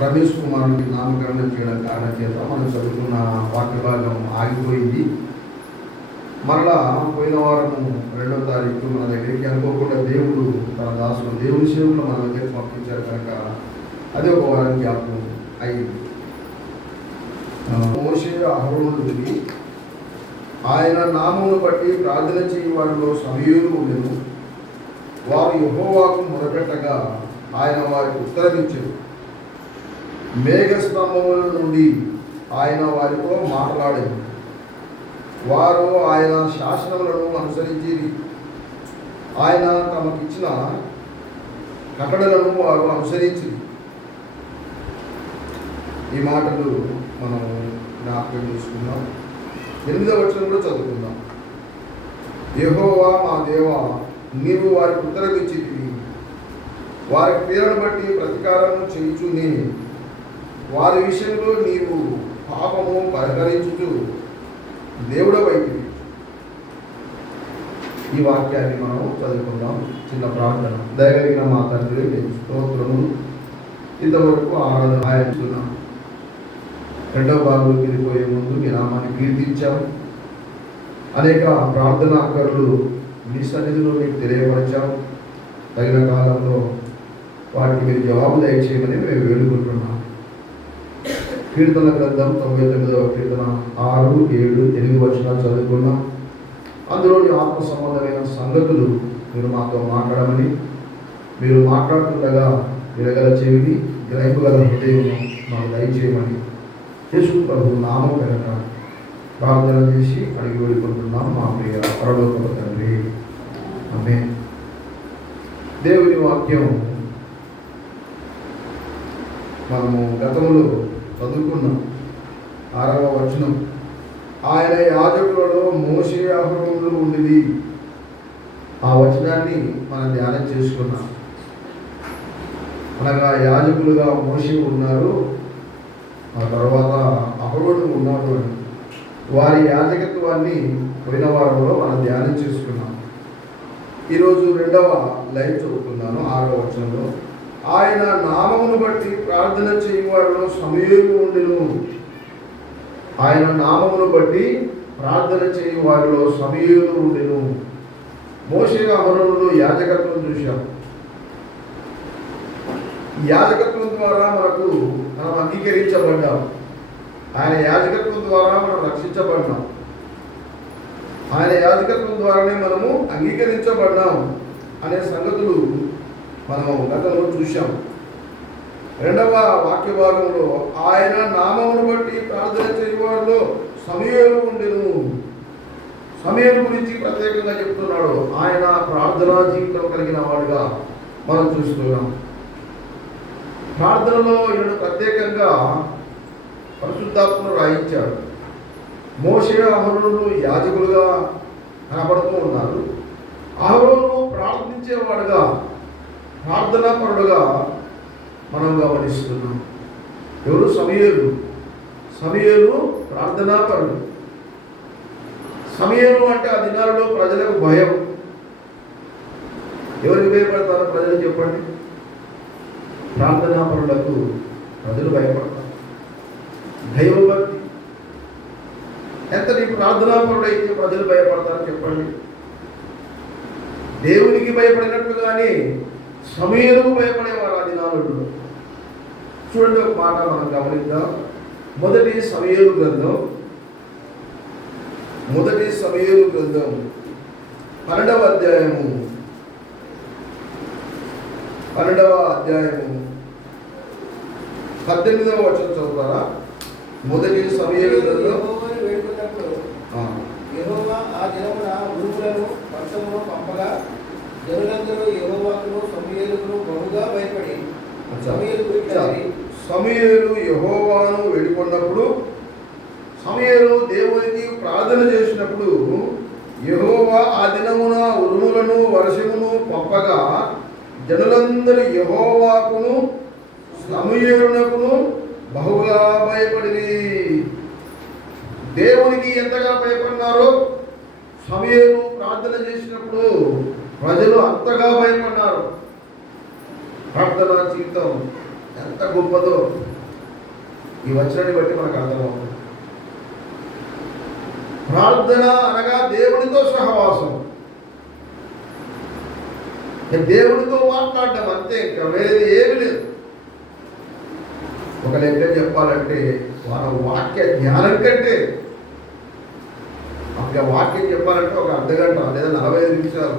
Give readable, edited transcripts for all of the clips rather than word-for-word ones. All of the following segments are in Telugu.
రమేష్ కుమారుడికి నామకరణం చేయడం కారణం చేత మనం చదువుకున్న వాక్య భాగం ఆగిపోయింది. మరలా పోయిన వారం 2వ తారీఖు మన దగ్గరికి అనుకోకుండా దేవుడు తన దాసులు దేవుని సేవకులు మన దగ్గరికి పంపించారు కనుక అదే ఒక వారం జ్ఞాపకం అయింది. మోషే అహరోనుడికి ఆయన నామమును బట్టి ప్రార్థన చేయి వారిలో సమయూరు ఉండెను. వారు యెహోవాకు మొరపెట్టగా ఆయన వారికి ఉత్తరమిచ్చెను. మేఘస్తంభముల నుండి ఆయన వారితో మాట్లాడెను. వారు ఆయన శాసనములను అనుసరించి ఆయన తమకిచ్చిన కట్టడలను వారు అనుసరించి. ఈ మాటలు మనం జ్ఞాపకం చేసుకుందాం. 8వ వచనం కూడా చదువుకుందాం. యెహోవా మా దేవా, నీవు వారికి ఉత్తరమిచ్చితివి. వారి పేరును బట్టి ప్రతీకారము చేయుచుని వారి విషయంలో నీవు పాపము పరిహరించుచు దేవుడవైతివి. ఈ వాక్యాన్ని మనం చదువుకుందాం. చిన్న ప్రార్థన. దయగలిగిన మా తండ్రి, స్తోత్రము. ఇంతవరకు ఆరాధన ఆయస్తున్నాం. 2వ భాగంలోకి వెళ్ళిపోయే ముందు మీ నామాన్ని కీర్తించాం. అనేక ప్రార్థన అక్కర్లు మీ సన్నిధిలో మీకు తెలియపరిచాం. తగిన కాలంలో వాటికి మీరు జవాబు దయచేయమని మేము వేడుకుంటున్నాం. కీర్తన గ్రంథం 99వ కీర్తన 6, 7, 8 వచనాలు చదువుకున్నాం. అందులోని ఆత్మ సంబంధమైన సంగతులు మీరు మాతో మాట్లాడమని, మీరు మాట్లాడుతుండగా వినగల చెవిని, గ్రహింపగల హృదయం మాకు దయచేయమని యేసు ప్రభు నామం కనుక ప్రార్థన చేసి అడిగి వేడుకుంటున్నాం మా ప్రియ పరలోకపు తండ్రి. ఆమేన్. దేవుని వాక్యం మనము గతంలో చదువుకున్నాం. 6వ వచనం, ఆయన యాజకులలో మోషే అహరోనులు ఉండేది. ఆ వచనాన్ని మనం ధ్యానం చేసుకున్నాం. అనగా యాజకులుగా మోషే ఉన్నారు, ఆ తర్వాత అహరోను ఉన్నాడు అని. వారి యాజకత్వాన్ని పోయిన వారంలో మనం ధ్యానం చేసుకున్నాం. ఈరోజు 2వ లైన్ చదువుతున్నాను. 6వ వచనంలో, ఆయన నామమును బట్టి ప్రార్థన చేయవారిలో సమయూరు ఉండెను. ఆయన నామమును బట్టి ప్రార్థన చేయవారిలో సమయూరు ఉండెను. మోషే అహరోనులు యాజకత్వం చూశాం. యాజకత్వం ద్వారా మనం అంగీకరించబడ్డాం. ఆయన యాజకత్వం ద్వారా మనం రక్షించబడ్డాం. ఆయన యాజకత్వం ద్వారానే మనము అంగీకరించబడ్డాం అనే సంగతులు మనం గతంలో చూశాం. 2వ వాక్య భాగంలో ఆయన నామమును బట్టి ప్రార్థన చేయవారిలో సమూయేలు ఉండెను. సమూయేలు గురించి ప్రత్యేకంగా చెప్తున్నాడు. ఆయన ప్రార్థనా జీవితం కలిగిన వాడుగా మనం చూస్తున్నాం. ప్రార్థనలో ఈయన ప్రత్యేకంగా పరిశుద్ధాత్మను రాయించాడు. మోషే అహరోనులు యాజకులుగా కనబడుతూ ఉన్నారు. అహరోను ప్రార్థించేవాడుగా, ప్రార్థనాపరుడుగా మనం గమనిస్తున్నాం. ఎవరు? సమూయేలు ప్రార్థనాపరుడు. సమూయేలు అంటే ఆ దినాలలో ప్రజలకు భయం. ఎవరికి భయపడతారో ప్రజలు చెప్పండి. ప్రార్థనాపరులకు ప్రజలు భయపడతారు. దైవభక్తి. ఎంతటి ప్రార్థనాపరుడు అయితే ప్రజలు భయపడతారో చెప్పండి. దేవునికి భయపడినట్టుగానే సమూయేలుకు భయపడేవారు ఆ దినాలలో. చూడండి, ఒక మాట మనం గమనిద్దాం. మొదటి సమూయేలు గ్రంథం 12వ అధ్యాయము 18వ వచనం చదువుతారా? మొదటి సమూయేలు గ్రంథం. యెహోవా ఆ దినమున ఉరుములను వర్షమును పంపగా జనులందరూ యెహోవాకును సమూయేలుకును బహుగా భయపడి సమూయేలు యెహోవాను వేడుకొన్నప్పుడు, సమూయేలు దేవునికి ప్రార్థన చేసినప్పుడు యెహోవా ఆ దినమున ఉరుములను వర్షమును పంపగా జనులందరూ యెహోవాకును సమూయేలునకును బహుగా భయపడిరి. దేవునికి ఎంతగా భయపడినారో సమూయేలు ప్రార్థన చేసినప్పుడు ప్రజలు అంతగా భయపడ్డారు. ప్రార్థనా జీవితం ఎంత గొప్పదో ఈ వచనాన్ని బట్టి మనకు అర్థమవుతుంది. ప్రార్థన అనగా దేవునితో సహవాసం, దేవునితో మాట్లాడడం అంతే, ఇంకా వేరేది ఏమి లేదు. ఒక లెక్క చెప్పాలంటే వాళ్ళ వాక్య ధ్యానం కంటే, ఒక వాక్యం చెప్పాలంటే ఒక అర్ధగంట లేదా 45 నిమిషాలు,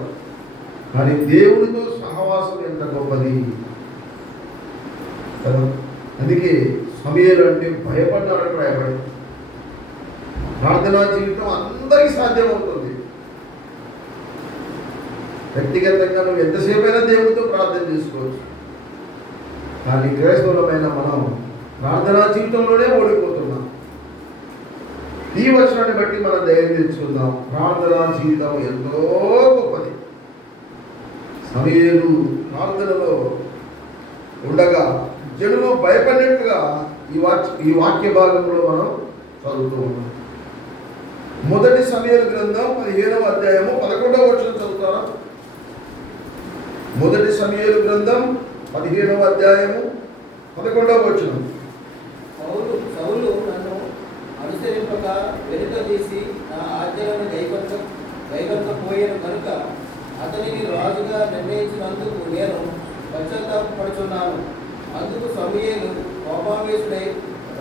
కానీ దేవునితో సహవాసం ఎంత గొప్పది కదా. అందుకే సమయాలు అంటే భయపడ్డాడు భయపడి. ప్రార్థనా జీవితం అందరికీ సాధ్యమవుతుంది. వ్యక్తిగతంగా నువ్వు ఎంతసేపు అయినా దేవునితో ప్రార్థన చేసుకోవచ్చు, కానీ క్రైస్తవులమైన మనం ప్రార్థనా జీవితంలోనే ఓడిపోతున్నాం. ఈ వచనాన్ని బట్టి మనం ధైర్యం తెచ్చుకుందాం. ప్రార్థనా జీవితం ఎంతో గొప్పది. సమయాలు ప్రార్థనలో ఉండగా జనులు భయపడినట్టుగా ఈ వాక్య భాగంలో మనం చదువుతూ ఉన్నాం. మొదటి సమయాల గ్రంథం 15వ అధ్యాయము 11వ వచనం చదువుతారా? మొదటి సమయాల గ్రంథం 15వ అధ్యాయము 11వ వచనం. సౌలు నన్ను అనుసరింపక వెనుక తీసి నా ఆజ్ఞలను గైకొనకపోయాను కనుక అతనిని రాజుగా నిర్ణయించినందుకు నేను పశ్చాత్తాపపడుచున్నాను. అందుకు సమూయేలు కోపావేశుడై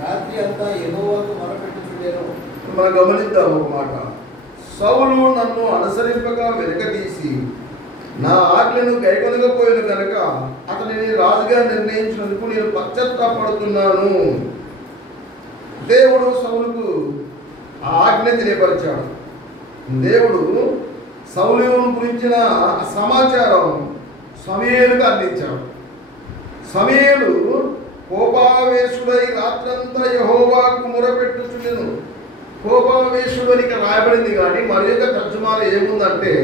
రాత్రి అంతా యెహోవాకు మొరపెట్టుచుండెను. మనం గమనిద్దాం ఒక మాట. సౌలు నన్ను అనుసరింపగా వెనుకదీసి నా ఆజ్ఞను గైకొనకపోయాను కనుక అతనిని రాజుగా నిర్ణయించినందుకు నేను పశ్చాత్తాపడుతున్నాను. దేవుడు సౌలుకు ఆ ఆజ్ఞ తెలియపరిచాడు. దేవుడు సౌలును గురించిన సమాచారం సమూయేలుకు అందించాడు. సమూయేలు కోపావేశుడై రాత్రంతా యెహోవాకు మొరపెట్టుచుండెను. కోపావేశుడనికి రాయబడింది, కానీ మరి యొక్క తర్జుమాలో ఏముందంటే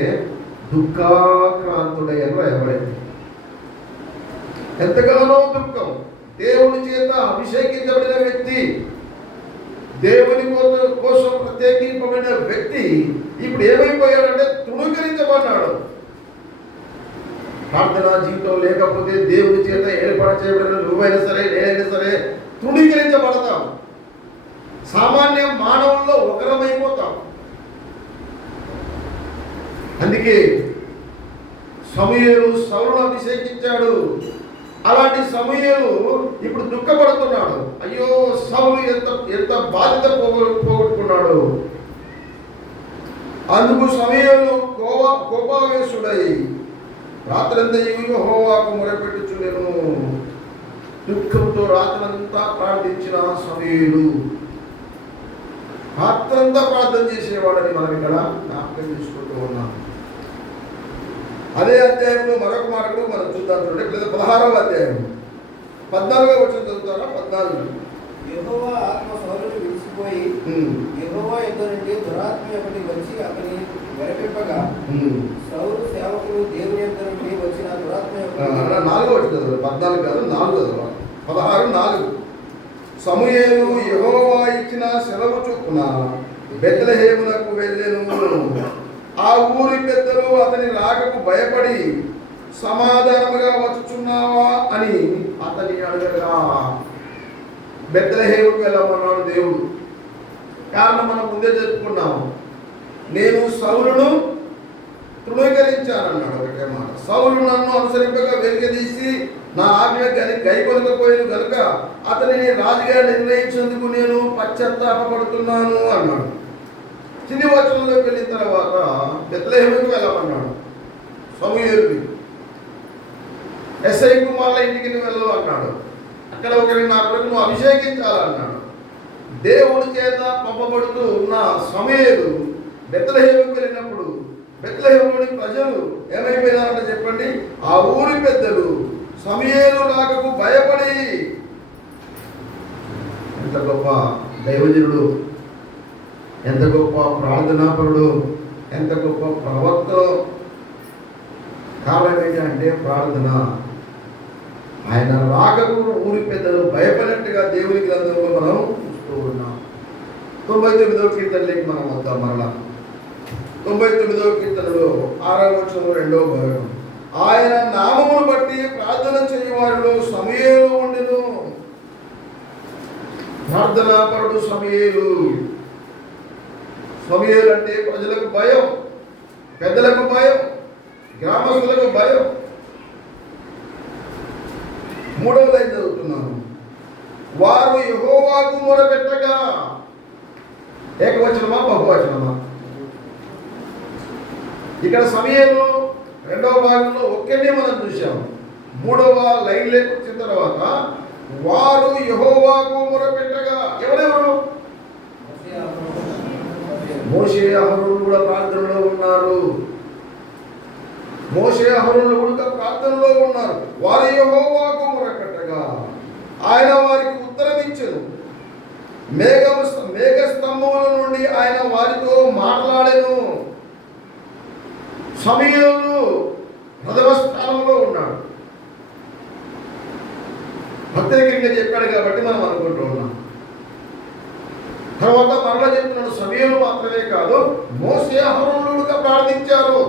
దుఃఖాక్రాంతుడై అని రాయబడింది. ఎంతగానో దుఃఖం. దేవుని చేత అభిషేకించబడిన వ్యక్తి, దేవుని కోసం ప్రత్యేకింపబడిన వ్యక్తి ఇప్పుడు ఏమైపోయాడంటే తృణీకరించబడ్డాడు. ప్రార్థనా జీవితం లేకపోతే దేవుని చేత ఏర్పాటు చేయబడిన నువ్వైనా సరే నేనైనా సరే తృణీకరించబడతాం. సామాన్య మానవుల్లో ఒకరమైపోతాం. అందుకే సమూయేలు సౌలును అభిషేకించాడు. అలాంటి సమూయేలు ఇప్పుడు దుఃఖపడుతున్నాడు. అయ్యో, సౌలు ఎంత బాధ్యత పోగొట్టుకున్నాడు. అందుకు సమూయేలు కోపావేశుడై రాత్రంతా యెహోవాకు మొరపెట్టుచుండెను. దుఃఖంతో రాత్రంతా ప్రార్థించిన సమూయేలు రాత్రంతా ప్రార్థన చేసేవాడని మనం ఇక్కడ జ్ఞాపకం చేసుకుంటూ ఉన్నాం. అదే అధ్యాయంలో మరొక మాట కూడా మనం చూద్దాం. చూడండి, లేదా 16వ అధ్యాయం 14వ వచనం చదువుతారా? 14. యెహోవా ఆత్మ సౌలును విడిచిపోయి యెహోవా యొద్ద నుండి దురాత్మ ఒకటి వచ్చి అతని వెరపింపగా సౌలు సేవకులు దేవుని యొద్ద నుండి వచ్చిన దురాత్మ 4వ వచనం చదవాలి. 14 కాదు, 4 చదవాలి. 16:4. సమూయేలు యెహోవా ఇచ్చిన సెలవు చొప్పున బెత్లెహేమునకు వెళ్ళెను. ఆ ఊరి పెద్దలు అతని రాకకు భయపడి సమాధానముగా వచ్చుచున్నావా అని అతని అడగగా బెత్లెహేముకు వెళ్ళమన్నాడు దేవుడు. కారణం మనం ముందే చెప్పుకున్నాము. నేను సౌలును తృణీకరించానన్నాడు. ఒకటే మాట. సౌలు నన్ను అనుసరింపగా వెనుకదీసి నా ఆజ్ఞ గైకొనకపోయాను కనుక అతనిని రాజుగా నిర్ణయించేందుకు నేను పశ్చాత్తాపపడుతున్నాను అన్నాడు. చిన్ని వచనంలోకి వెళ్ళిన తర్వాత బెత్లెహేముకు వెళ్ళమన్నాడు సమూయేలుని. ఎస్ఐ కుమార్ల ఇంటికి వెళ్ళు అన్నాడు. అక్కడ ఒకరిని నా కొరకు నువ్వు అభిషేకించాలన్నాడు. దేవుడి చేత పంపబడుతూ ఉన్న సమూయేలు బెత్లెహేముకు వెళ్ళినప్పుడు బెత్లెహేములోని ప్రజలు ఏమైపోయినారంటే చెప్పండి, ఆ ఊరి పెద్దలు సమూయేలు రాకకు భయపడి. ఎంత గొప్ప దైవజనుడు, ఎంత గొప్ప ప్రార్థనాపరుడు, ఎంత గొప్ప ప్రవక్త. కారణం ఏంటంటే ప్రార్థన. ఆయన రాకకు ఊరి పెద్దలు భయపడినట్టుగా దేవుని గ్రంథంలో మనం చూస్తూ ఉన్నాం. 99వ కీర్తనలోకి మనం వద్దాం. మరలా 99వ కీర్తనలో 6వ వచనం 2వ భాగం. ఆయన నామమును బట్టి ప్రార్థన చేయవారిలో సమూయేలు ఉండెను. ప్రార్థనాపరుడు సమూయేలు. సమూయేలు అంటే ప్రజలకు భయం, పెద్దలకు భయం, గ్రామస్తులకు భయం. 3వ లైన్ చదువుతున్నాను. వారు యెహోవాకు మొరపెట్టగా, ఏకవచనమా బహువచనమా? ఇక్కడ సమూయేలు 2వ భాగంలో ఒక్కడే మనం చూసాం. 3వ లైన్లోకి వచ్చిన తర్వాత వారు యెహోవాకు మొరపెట్టగా, ఎవరెవరు? మోషే అహరోను కూడా ప్రార్థనలో ఉన్నారు. మోషే అహరోను కూడా ప్రార్థనలో ఉన్నారు. వారు యెహోవాకు మొరపెట్టగా ఆయన వారికి ఉత్తరం ఇచ్చెను. మేఘస్తంభముల నుండి ఆయన వారితో మాట్లాడెను. సమూయేలు ప్రథమ స్థానంలో ఉన్నాడు. ప్రత్యేకంగా చెప్పాడు కాబట్టి మనం అనుకుంటూ ఉన్నాం. తర్వాత మరలా చెప్తున్నాడు, సమూయేలు మాత్రమే కాదు, మోషే అహరోనులుగా ప్రార్థించారు.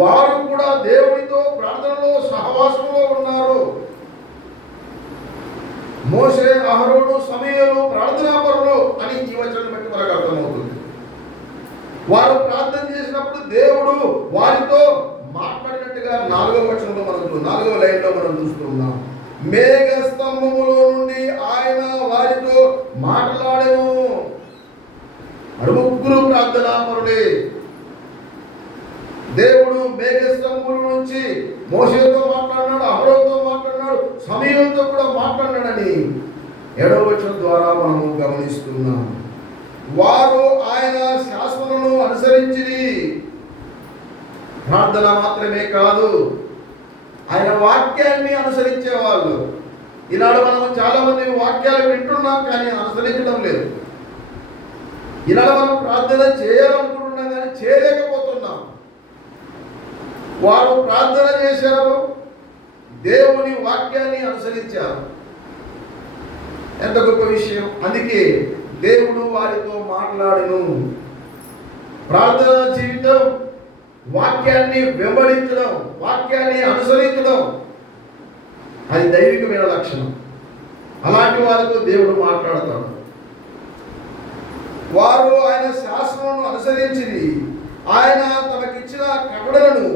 వారు కూడా దేవునితో ప్రార్థనలో సహవాసంలో ఉన్నారు. మోషే అహరోను సమూయేలు ప్రార్థనాపరులు అని ఈ వచనం బట్టి మనకు అర్థమవుతుంది. వారు ప్రార్థన చేసినప్పుడు దేవుడు వారితో మాట్లాడినట్టుగా 4వ వచనంలో మనం 4వ లైన్లో మనం చూస్తున్నాం. మేఘస్తంభములో నుండి ఆయన వారితో మాట్లాడెను. ముగ్గురు ప్రార్థనాపరులే. దేవుడు మేఘస్తంభముల నుంచి మోషేతో మాట్లాడినాడు, అహరోనుతో మాట్లాడినాడు, సమూయేలుతో కూడా మాట్లాడినాడని 7వ వచనం ద్వారా మనము గమనిస్తున్నాం. వారు ఆయన శాసనలను అనుసరించిరి. ప్రార్థన మాత్రమే కాదు, ఆయన వాక్యాన్ని అనుసరించేవాళ్ళు. ఈనాడు మనం చాలా మంది వాక్యాలు వింటున్నాం కానీ అనుసరించడం లేదు. ఈనాడు మనం ప్రార్థన చేయాలనుకుంటున్నాం కానీ చేయలేకపోతున్నాం. వారు ప్రార్థన చేశారు, దేవుని వాక్యాన్ని అనుసరించారు. ఎంత గొప్ప విషయం! అందుకే దేవుడు వారితో మాట్లాడెను. ప్రార్థన జీవితం వాక్యాన్ని వెంబడించడం, వాక్యాన్ని అనుసరించడం, అది దైవికమైన లక్షణం. అలాంటి వారితో దేవుడు మాట్లాడతాడు. వారు ఆయన శాసనాలను అనుసరించిరి. ఆయన తమకిచ్చిన కట్టడలను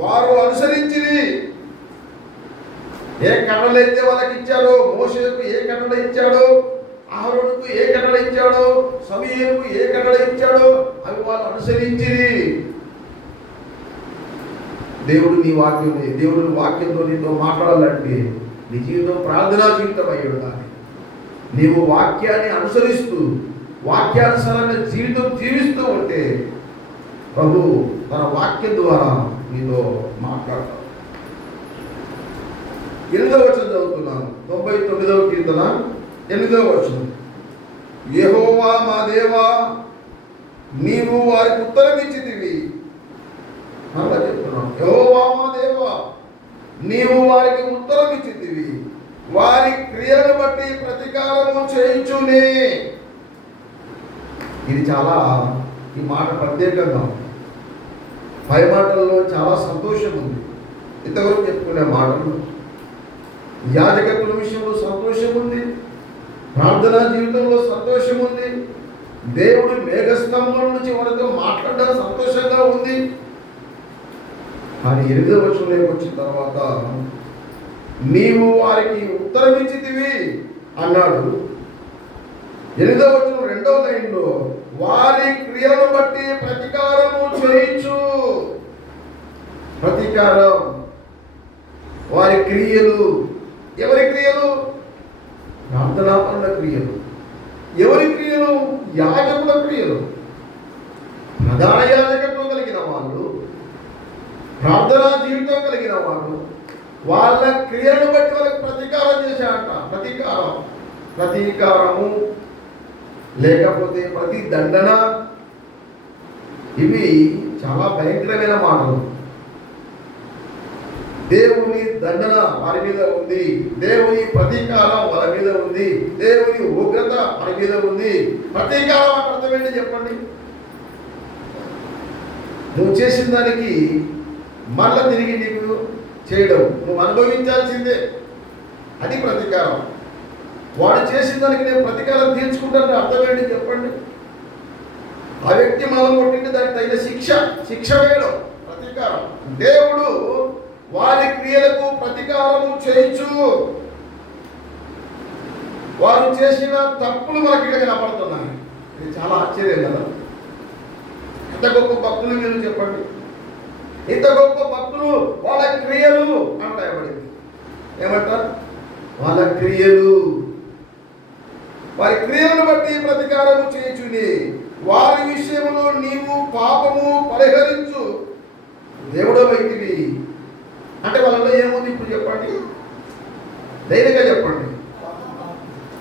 వారు అనుసరించిరి. ఏ కట్టడలైతే వాళ్ళకి ఇచ్చాడో, మోషేకు ఏ కట్టడ ఇచ్చాడో, అహరోనుకు ఏ కట్టడ ఇచ్చాడో, సమూయేలుకు ఏ కట్టడ ఇచ్చాడో అవి వాళ్ళు అనుసరించిరి. దేవుడి వాక్యంతో నీతో మాట్లాడాలంటే నీ జీవితం ప్రార్థనా జీవితం అయి ఉండాలి. నీవు వాక్యాన్ని అనుసరిస్తూ వాక్యానుసారంగా జీవితం జీవిస్తూ ఉంటే ప్రభు తన వాక్యం ద్వారా నీతో మాట్లాడతాడు. 8వ వచనం చదువుతున్నాను. 99వ కీర్తన 8వ వచనం. యెహోవా మా దేవా, నీవు వారికి ఉత్తరం ఇచ్చితివి. అలా చెప్తున్నాం. యెహోవా మా దేవా, నీవు వారికి ఉత్తరం ఇచ్చితివి. వారి క్రియలను బట్టి ప్రతీకారము చేయించునే. ఇది చాలా, ఈ మాట ప్రత్యేకంగా, పై మాటల్లో చాలా సంతోషం ఉంది. ఇంతవరకు చెప్పుకునే మాటలు యాజకత్వ విషయంలో సంతోషం ఉంది, ప్రార్థనా జీవితంలో సంతోషం ఉంది, దేవుడు మేఘస్తంభం నుంచి మనతో మాట్లాడడం సంతోషంగా ఉంది. కానీ 8వ వచనంలోకి వచ్చిన తర్వాత నీవు వారికి ఉత్తరం ఇచ్చితివి అన్నాడు. 8వ వచనం 2వ లైన్లో వారి క్రియలను బట్టి ప్రతీకారము చేయించు. ప్రతీకారం, వారి క్రియలు. ఎవరి క్రియలు? ప్రార్థనాపరుల క్రియలు. ఎవరి క్రియలు? యాజకుల క్రియలు. ప్రధాన యాజకత్వం కలిగిన వాళ్ళు, ప్రార్థనా జీవితం కలిగిన వాళ్ళు, వాళ్ళ క్రియలను బట్టి వాళ్ళకి ప్రతీకారం చేశాడట. ప్రతీకారము లేకపోతే ప్రతి దండన, ఇవి చాలా భయంకరమైన మాటలు. దేవుని దండన వారి మీద ఉంది, దేవుని ప్రతీకారం వాళ్ళ మీద ఉంది, దేవుని ఉగ్రత వారి మీద ఉంది. ప్రతీకారం అంటే అర్థం ఏంటి చెప్పండి? నువ్వు చేసిన దానికి మళ్ళా తిరిగి నీకు చేయడం, నువ్వు అనుభవించాల్సిందే. అది ప్రతీకారం. వాడు చేసిన దానికి నేను ప్రతీకారం తీర్చుకుంటానని అర్థం ఏంటి చెప్పండి? ఆ వ్యక్తి మనం కొట్టింటే దానికి తగిన శిక్ష వేయడం ప్రతీకారం. దేవుడు వారి క్రియలకు ప్రతీకారము చేయించు. వారు చేసిన తప్పులు మనకి ఇక్కడ కనపడుతున్నాయి. ఇది చాలా ఆశ్చర్యం కదా. ఎంత గొప్ప భక్తులు మీరు చెప్పండి. ఇంత గొప్ప భక్తులు వాళ్ళ క్రియలు అంటాయబడింది. ఏమంటారు? వాళ్ళ క్రియలు, వారి క్రియలను బట్టి ప్రతీకారము చేయుచుని వారి విషయంలో నీవు పాపము పరిహరించు దేవుడవైతివి. అంటే వాళ్ళలో ఏముంది ఇప్పుడు చెప్పండి, ధైర్యంగా చెప్పండి.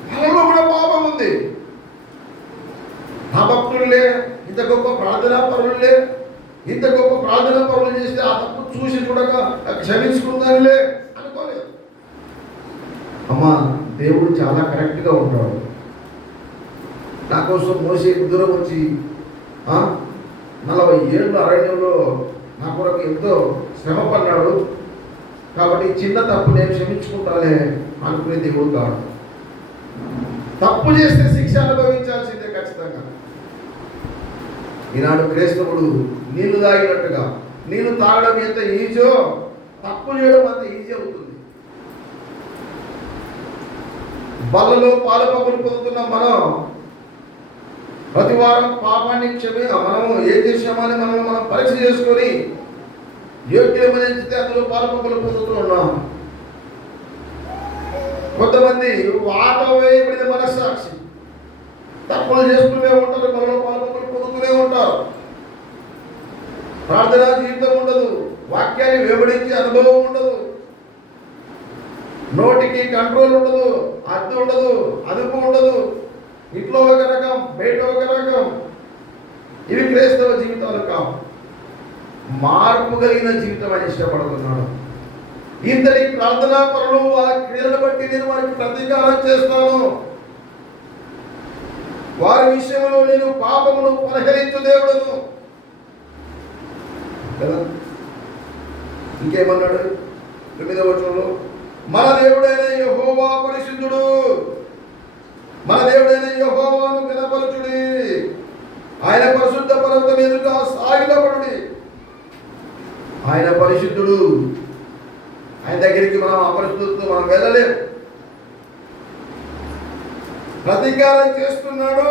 వాళ్ళలో కూడా పాపం ఉంది. ఆ భక్తులే ఇంత గొప్ప ప్రార్థనా పరులే, ఇంత గొప్ప ప్రార్థనా పరులు చేస్తే ఆ తప్పు చూసి చూడక క్షమించుకుందానిలే అనుకోలేదు. అమ్మా, దేవుడు చాలా కరెక్ట్గా ఉంటాడు. నా కోసం మోసే దూరం వచ్చి 40 ఏళ్ళు అరణ్యంలో నా కొరకు ఎంతో శ్రమ పడ్డాడు. కాబట్టి చిన్న తప్పు నేను క్షమించుకుంటానే అనుకునే దేవుడు కాదు. తప్పు చేస్తే శిక్ష అనుభవించాల్సిందే ఖచ్చితంగా. ఈనాడు క్రైస్తవుడు నీళ్లు తాగినట్టుగా, నీళ్లు తాగడం ఎంత ఈజో తప్పు చేయడం అంత ఈజీ అవుతుంది. బల్లలో పాలు పప్పులు పొందుతున్న మనం ప్రతి వారం పాపాన్ని మనము ఏం చేసామని మనం పరీక్ష చేసుకొని యోగ్యమని ఎంచితే అందులో పాలు పప్పులు పొందుతూ ఉన్నాం. కొంతమంది వాత వేయబడిన మనస్సాక్షి తప్పులు చేసుకునే ఉంటారు, మనలో పాలు పప్పులు పొందుతూనే ఉంటారు. ప్రార్థనా జీవితం ఉండదు, వాక్యాన్ని వెంబడించే అనుభవం ఉండదు, నోటికి కంట్రోల్ ఉండదు, అడ్డు ఉండదు, అదుపు ఉండదు. ఇంట్లో ఒక రకం, బయట ఒక రకం. ఇవి క్రైస్తవ జీవితాలు కావు. మార్పు కలిగిన జీవితం అని ఇష్టపడుతున్నాడు. ఇంతటి ప్రార్థనా పరులు ఆ క్రియలను బట్టి నేను వారికి ప్రతీకారం చేస్తాను, వారి విషయంలో నేను పాపమును పరిహరించు దేవుడును కదా. ఇంకేమన్నాడు 9వ వచనంలో? మన దేవుడైన యెహోవా పరిశుద్ధుడు, మన దేవుడైన యెహోవాను ఘనపరచుడి, ఆయన పరిశుద్ధ పర్వతం ఎదుట సాగిలపడుడి. ఆయన పరిశుద్ధుడు, ఆయన దగ్గరికి మనం అపరిశుద్ధులతో మనం వెళ్ళలేము. ప్రతీకారం చేస్తున్నాడు,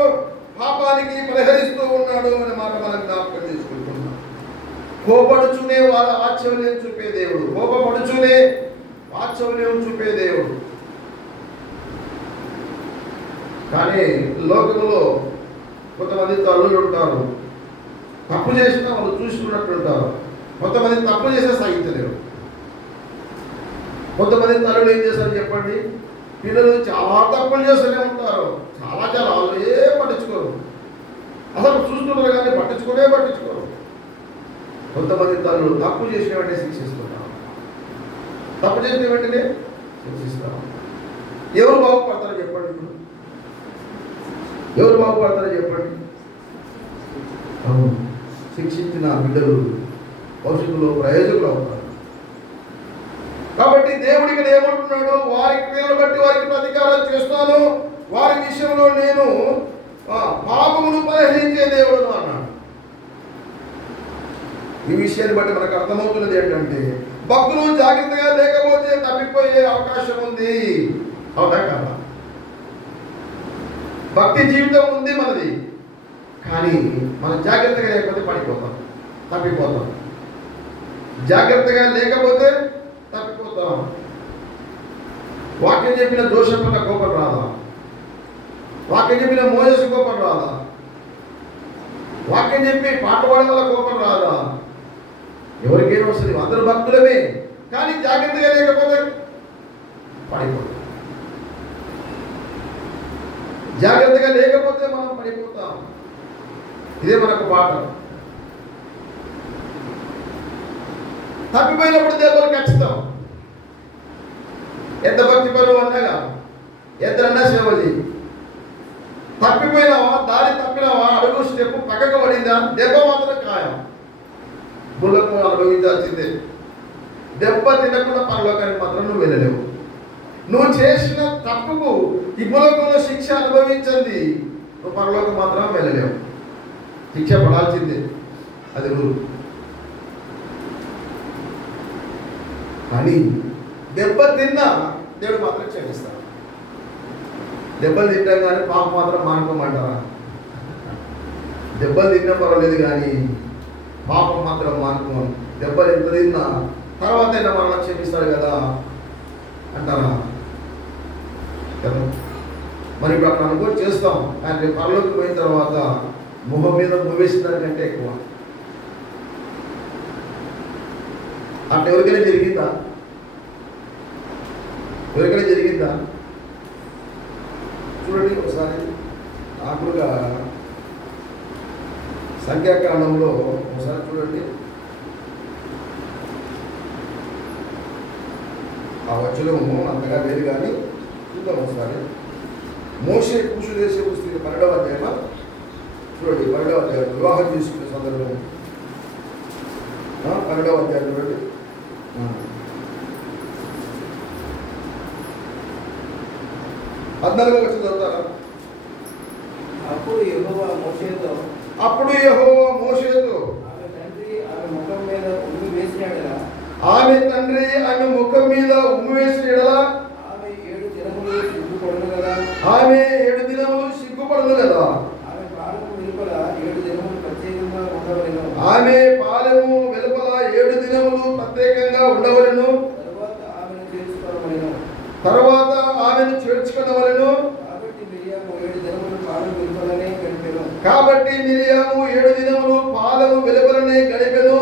పాపానికి పరిహరిస్తూ ఉన్నాడు అనే మాట మనం జ్ఞాపకం చేసుకుంటున్నాం. కోపడుచునే వాళ్ళ వాత్సల్యం చూపే దేవుడు, కోపపడుచునే వాత్సల్యం చూపే దేవుడు. కానీ లోకంలో కొంతమంది తల్లులు ఉంటారు, తప్పు చేసినా వాళ్ళు చూసుకున్నట్టు ఉంటారు. కొంతమంది తప్పు చేస్తే సహించలేరు. కొంతమంది తల్లులు ఏం చేస్తారు చెప్పండి? పిల్లలు చాలా తప్పులు చేస్తూనే ఉంటారు, చాలా వాళ్ళు ఏం పట్టించుకోరు, అసలు చూస్తుంటారు కానీ పట్టించుకోరు. కొంతమంది తల్లులు తప్పు చేసిన వెంటనే శిక్షిస్తుంటారు, తప్పు చేసిన వెంటనే శిక్షిస్తారు. ఎవరు బాగుపడతారో చెప్పండి? ఇప్పుడు ఎవరు బాగుపడతారో చెప్పండి? శిక్షించిన బిడ్డలు భవిష్యత్తులో ప్రయోజకులు అవుతారు. కాబట్టి దేవుడు ఇక్కడ ఏమంటున్నాడు? వారి క్రియలను బట్టి వారికి ప్రతీకారం చేస్తాను, వారి విషయంలో నేను పాపమును పరిహరించే దేవుడు అన్నాడు. ఈ విషయాన్ని బట్టి మనకు అర్థమవుతున్నది ఏంటంటే, భక్తులు జాగ్రత్తగా లేకపోతే తప్పిపోయే అవకాశం ఉంది. అవునా కదా? భక్తి జీవితం ఉంది మనది, కానీ మనం జాగ్రత్తగా లేకపోతే పడిపోతాం, తప్పిపోతాం. జాగ్రత్తగా లేకపోతే తప్పిపోతాం. వాక్యం చెప్పిన దోషం వల్ల కోపం రాదా? వాక్యం చెప్పిన మోయసు కోపం రాదా? వాక్యం చెప్పి పాట పాడడం వల్ల కోపం రాదా? ఎవరికైనా వస్తుంది, అందరూ భక్తులమే, కానీ జాగ్రత్తగా లేకపోతే పడిపోతాం. జాగ్రత్తగా లేకపోతే మనం పడిపోతాం. ఇదే మనకు పాఠం. తప్పిపోయినప్పుడు దేవుడు ఖచ్చితం. ఎంత భక్తి పరువు అన్నగా, ఎంతన్నా సేవ చేయి. తప్పిపోయినావా, దారి తప్పినావా, అడుగు స్టెప్ పక్కకు పడిందా, దెబ్బ మాత్రం ఖాయం. బుల్లకు అనుభవించాల్సిందే. దెబ్బ తినకుండా పరలోకానికి మాత్రం నువ్వు వెళ్ళలేవు. నువ్వు చేసిన తప్పుకు ఈ భూలోకంలో శిక్ష అనుభవించింది, నువ్వు పరలోకం మాత్రం వెళ్ళలేవు. శిక్ష పడాల్సిందే, అది రూల్. కానీ దెబ్బ తిన్నా దేవుడు మాత్రం క్షమిస్తాడు. దెబ్బలు తింటాం కానీ పాపం మాత్రం మానుకోమంటారా? దెబ్బలు తిన్నా పర్వాలేదు కానీ పాపం మాత్రం మానుకోం. దెబ్బలు ఎంత తిన్నా తర్వాత అయినా మరలా క్షమిస్తాడు కదా అంటారా? మరి ఇప్పుడు అక్కడ అనుకోని చేస్తాం, కానీ పరలోకి పోయిన తర్వాత మొహం మీద మూవేసిన దానికంటే ఎక్కువ. అట్లా ఎవరికైనా జరిగిందా? ఎవరికైనా జరిగిందా? చూడండి ఒకసారి ఆకులుగా సంఖ్యాకాండంలో ఒకసారి చూడండి. ఆ వచనము అంతగా లేదు కానీ చూద్దాం ఒకసారి. మోషే కూషు దేశపు స్త్రీ 12వ అధ్యాయం చూడండి. 12వ అధ్యాయం వివాహం చేసుకునే సందర్భం 12వ అధ్యాయం చూడండి. 14వ వచనం చదువుతారా? అప్పుడు యెహోవా మోషేతో ఆమె తండ్రి ఆమె ముఖం మీద ఉమ్మి వేసిన ఎడల ఆమె 7 దినములు సిగ్గుపడును కదా. ఆమె 7 దినములు సిగ్గుపడును కదా. ఆమె పాలము వెలుపల 7 దినములు ప్రత్యేకంగా ఉండవలెను. ఆమె పాలెము వెలుపల 7 దినములు ప్రత్యేకంగా ఉండవలెను. తర్వాత ఆమెను చేర్చుకునవలెను. కాబట్టి మిరియాము 7 దినములు పాలము వెలుపలనే గడిపెను.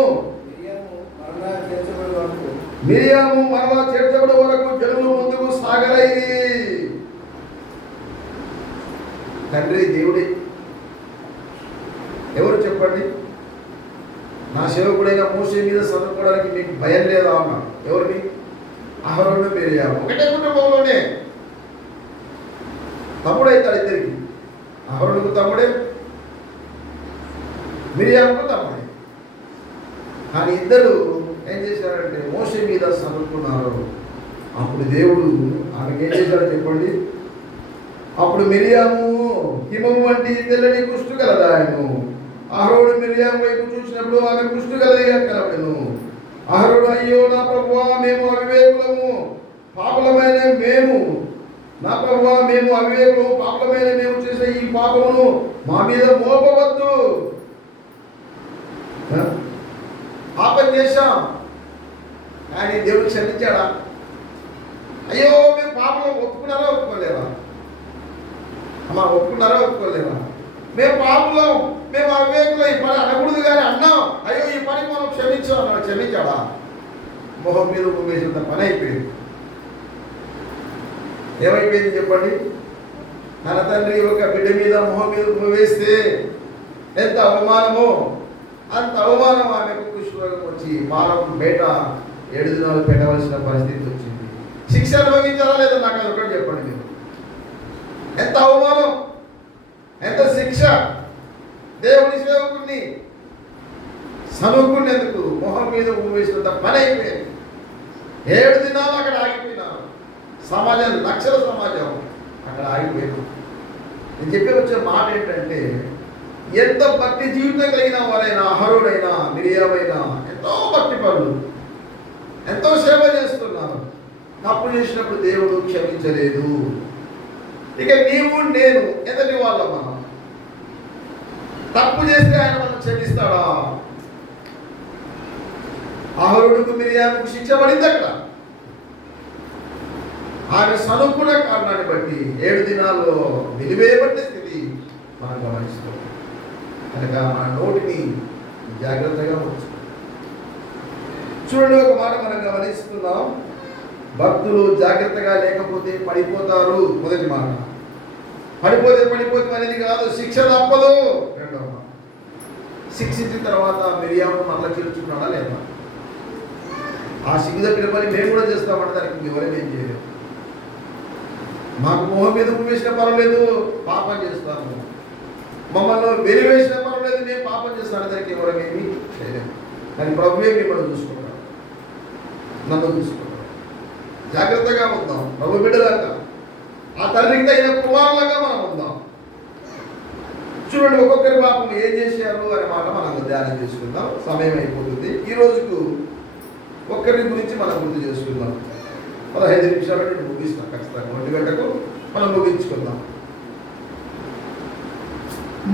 మిరియాము మరలా చేర్చబడే వరకు జనులు ముందుకు సాగరైరి. తండ్రి దేవుడే. ఎవరు చెప్పండి? నా సేవకుడైన మోషే మీద చదువుకోవడానికి మీకు భయం లేదా అన్న? ఎవరిని? అహరోను మిరియాము ఒకటే కుటుంబంలోనే. తమ్ముడైతాడు ఇద్దరికి. అహరోనుకు తమ్ముడే, మిరియాముకు తమ్ముడే. కానీ ఇద్దరు ఏం చేశారంటే మోషే మీద చదువుకున్నారు. అప్పుడు దేవుడు ఆమెకి ఏం చేశాడో చెప్పండి. అప్పుడు మిరియాము హిమము వంటి తెల్లని కుష్టు గలదాయను. అహరోను మిరియాము వైపు చూసినప్పుడు ఆమె కుష్టు గలదిగా కనబడెను. అహరోను, అయ్యో నా ప్రభువా, మేము అవివేకులము పాపలమైన మేము చేసే ఈ పాపమును మా మీద మోపవద్దు. పాపం చేశాం కానీ దేవుడు క్షమించాడా? అయ్యో మేము పాపం ఒప్పుకున్నారా ఒప్పుకోలేవా? అమ్మా ఒప్పుకున్నారా ఒప్పుకోలేవా? మేము పాపంలో మేము అవివేకులు ఈ పని అనకూడదు కానీ అన్నాం. అయ్యో ఈ పని మనం క్షమించాం అన్నాడు. క్షమించాడా? మొహం మీద వేసినంత పని అయిపోయింది. ఏమైపోయింది చెప్పండి? తన తండ్రి ఒక బిడ్డ మీద మొహం మీద వేస్తే ఎంత అవమానమో అంత అవమానం ఆమెకు కుష్ఠరోగం వచ్చి పాలం బయట 7 దినాలు పెట్టవలసిన పరిస్థితి వచ్చింది. శిక్ష అనుభవించాలా లేదా? నాకు అది ఒకటి చెప్పండి. మీరు ఎంత అవమానం, ఎంత శిక్ష! దేవుని సేవకుడిని చదువుకునేందుకు మొహం మీద వేసినంత పని అయిపోయింది. 7 దినాలు అక్కడ ఆగిపోయినారు. సమాజం, లక్షల సమాజం అక్కడ ఆగిపోయింది. నేను చెప్పి వచ్చే మాట ఏంటంటే, ఎంత భక్తి జీవితం కలిగిన వారైనా, అహరోడైనా మిరియామైనా ఎంతో భక్తి పరులు, ఎంతో సేవ చేస్తున్నారు. తప్పు చేసినప్పుడు దేవుడు క్షమించలేదు. ఇక నీవు నేను ఎంతటి వాళ్ళ మనం తప్పు చేస్తే ఆయన మనం క్షమిస్తాడా? అహరోనుకు మిరియాముకు శిక్ష పడింది అక్కడ. ఆమె సనుక్కున్న కారణాన్ని బట్టి 7 దినాల్లో వెలివేయబడిన స్థితి మనం గమనిస్తాం. కనుక మన నోటిని జాగ్రత్తగా ఉంచుతాం. చూడండి, ఒక మాట మనం గమనిస్తున్నాం. భక్తులు జాగ్రత్తగా లేకపోతే పడిపోతారు. మొదటి మాట. పడిపోతే అనేది కాదు, శిక్ష తప్పదు. రెండవ మాట, శిక్షించిన తర్వాత మిరియాము మరలా చేర్చుకున్నాడా లేదా? ఆ సిగ్గుదప్పిన పని మేము కూడా చేస్తామంటే దానికి ఎవరైనా ఏం చేయలేము. మాకు మొహం మీద వేసిన పర్వాలేదు, పాపం చేస్తాము. మమ్మల్ని వెలివేసిన పర్వాలేదు, మేము పాపం చేస్తాను, దానికి ఎవరైనా చేయలేము. కానీ ప్రభువే మిమ్మల్ని చూసుకుంటాడు, నన్ను చూసుకుంటాడు. జాగ్రత్తగా ఉందాం. ప్రభు బిడ్డలాగా ఆ తండ్రికి తగిన కుమారులుగా మనం ఉందాం. చూడండి, ఒక్కొక్కరి పాపం ఏం చేశారు అనే మాట మనం ధ్యానం చేసుకుందాం. సమయం అయిపోతుంది. ఈ రోజుకు ఒక్కరి గురించి మనం గుర్తు చేసుకుందాం. 15 నిమిషాలు నేను ముగిస్తాం. ఖచ్చితంగా 1 గంటకు మనం ముగించుకుందాం.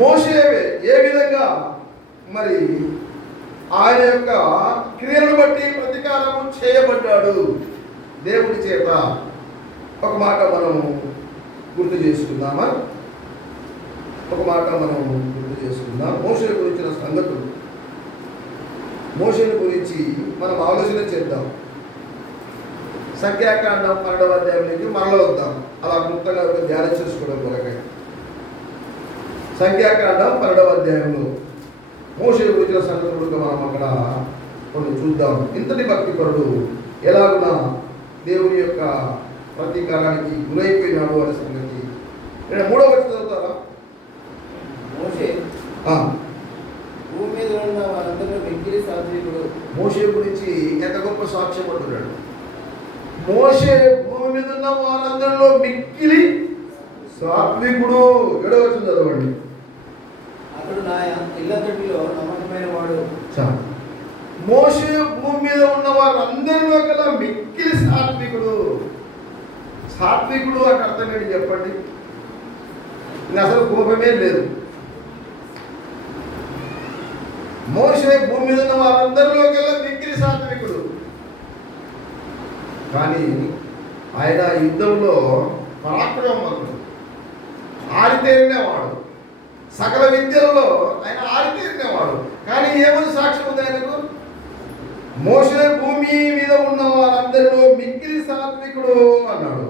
మోషే ఏ విధంగా మరి ఆయన యొక్క క్రియలను బట్టి ప్రతీకారము చేయబడ్డాడు దేవుడి చేత. ఒక మాట మనం గుర్తు చేసుకుందామా? మోషే గురించిన సంగతులు, మోషేని గురించి మనం ఆలోచన చేద్దాం. సంఖ్యాకాండం 12వ అధ్యాయంలోకి మరల వద్దాం. అలా క్లుప్తంగా ధ్యానం చేసుకోవడం కొరకై సంఖ్యాకాండం 12వ అధ్యాయంలో మోషే గురించిన సంగతులు మనం అక్కడ కొన్ని చూద్దాం. ఇంతటి భక్తిపరుడు ఎలాగున్నా దేవుని యొక్క ప్రతీకారానికి గురైపోయినాడు అనే సంగతి. నేను 3వ వచనం చదువుతారా? మోషే భూమి మీద ఉన్న వారందరిలో మిక్కిలి సాత్వికుడు. మోషే గురించి ఎంత గొప్ప సాక్ష్యం అంటున్నాడు. మోషే భూమి మీద ఉన్న వారందరిలో మిక్కిలి సాత్వికుడు. 7వ వచనం చదవండి. అతడు నా ఇళ్ళంతటిలో నమ్మకమైన వాడు. మోషే భూమి మీద ఉన్న వారందరిలో కల్లా మిక్కిలి సాత్వికుడు. సాత్వికుడు అంటే అర్థం ఏంటి చెప్పండి? అసలు కోపమే లేదు. మోషే భూమి మీద ఉన్న వారందరిలో కల్లా మిక్కిలి సాత్వికుడు. కానీ ఆయన యుద్ధంలో పరాక్రమవంతుడు, ఆరితేరినవాడు. సకల విద్యలలో ఆయన ఆరితేరినవాడు. కానీ ఏమని సాక్ష్యం ఉంది ఆయనకు? మోషే భూమి మీద ఉన్న వారందరిలో మిక్కిలి సాత్వికుడు అన్నాడు.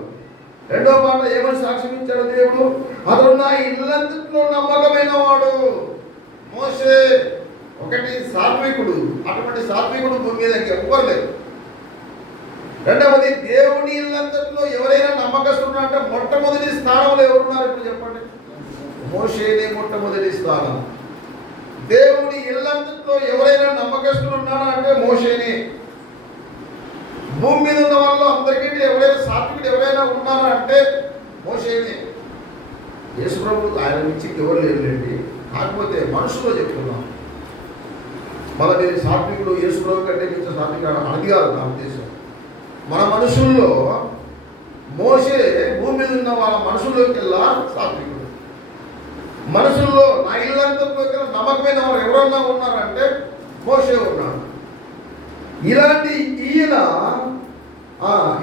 2వ మాట ఏమని సాక్ష్యం ఇచ్చాడు దేవుడు? అతడు నా ఇల్లంతట్లో నమ్మకమైన వాడు. మోషే ఒకటి సాత్వికుడు. అటువంటి సాత్వికుడు భూమి మీద ఎవ్వరు లేరు. 2వది, దేవుని ఇల్లంతట్లో ఎవరైనా నమ్మకస్తున్నా అంటే మొట్టమొదటి స్థానంలో ఎవరున్నారు ఇప్పుడు చెప్పండి? మోషేనే మొట్టమొదటి స్థానం. దేవుని ఇల్లంతట్లో ఎవరైనా నమ్మకస్తులు ఉన్నారా అంటే మోషేనే. భూమి మీద ఉన్న వాళ్ళు అందరికంటే ఎవరైనా సాత్వికుడు ఎవరైనా ఉన్నారా అంటే మోషేనే. యేసు ప్రభు ఆయన నుంచి ఎవరు లేరులేండి. కాకపోతే మనుషులో చెప్తున్నాం. మన మీరు సాత్వికుడు యేసు ప్రభు కంటే మించిన సాత్వికుడు అది కాదు నా ఉద్దేశం. మన మనుషుల్లో మోషే భూమి మీద ఉన్న వాళ్ళ మనుషుల్లోకి వెళ్ళా సాత్వికుడు. మనుషుల్లో నా ఇల్లంతలోకి నమ్మకమైన వారు ఎవరన్నా ఉన్నారంటే మోషే ఉన్నాడు. ఇలాంటి ఈయన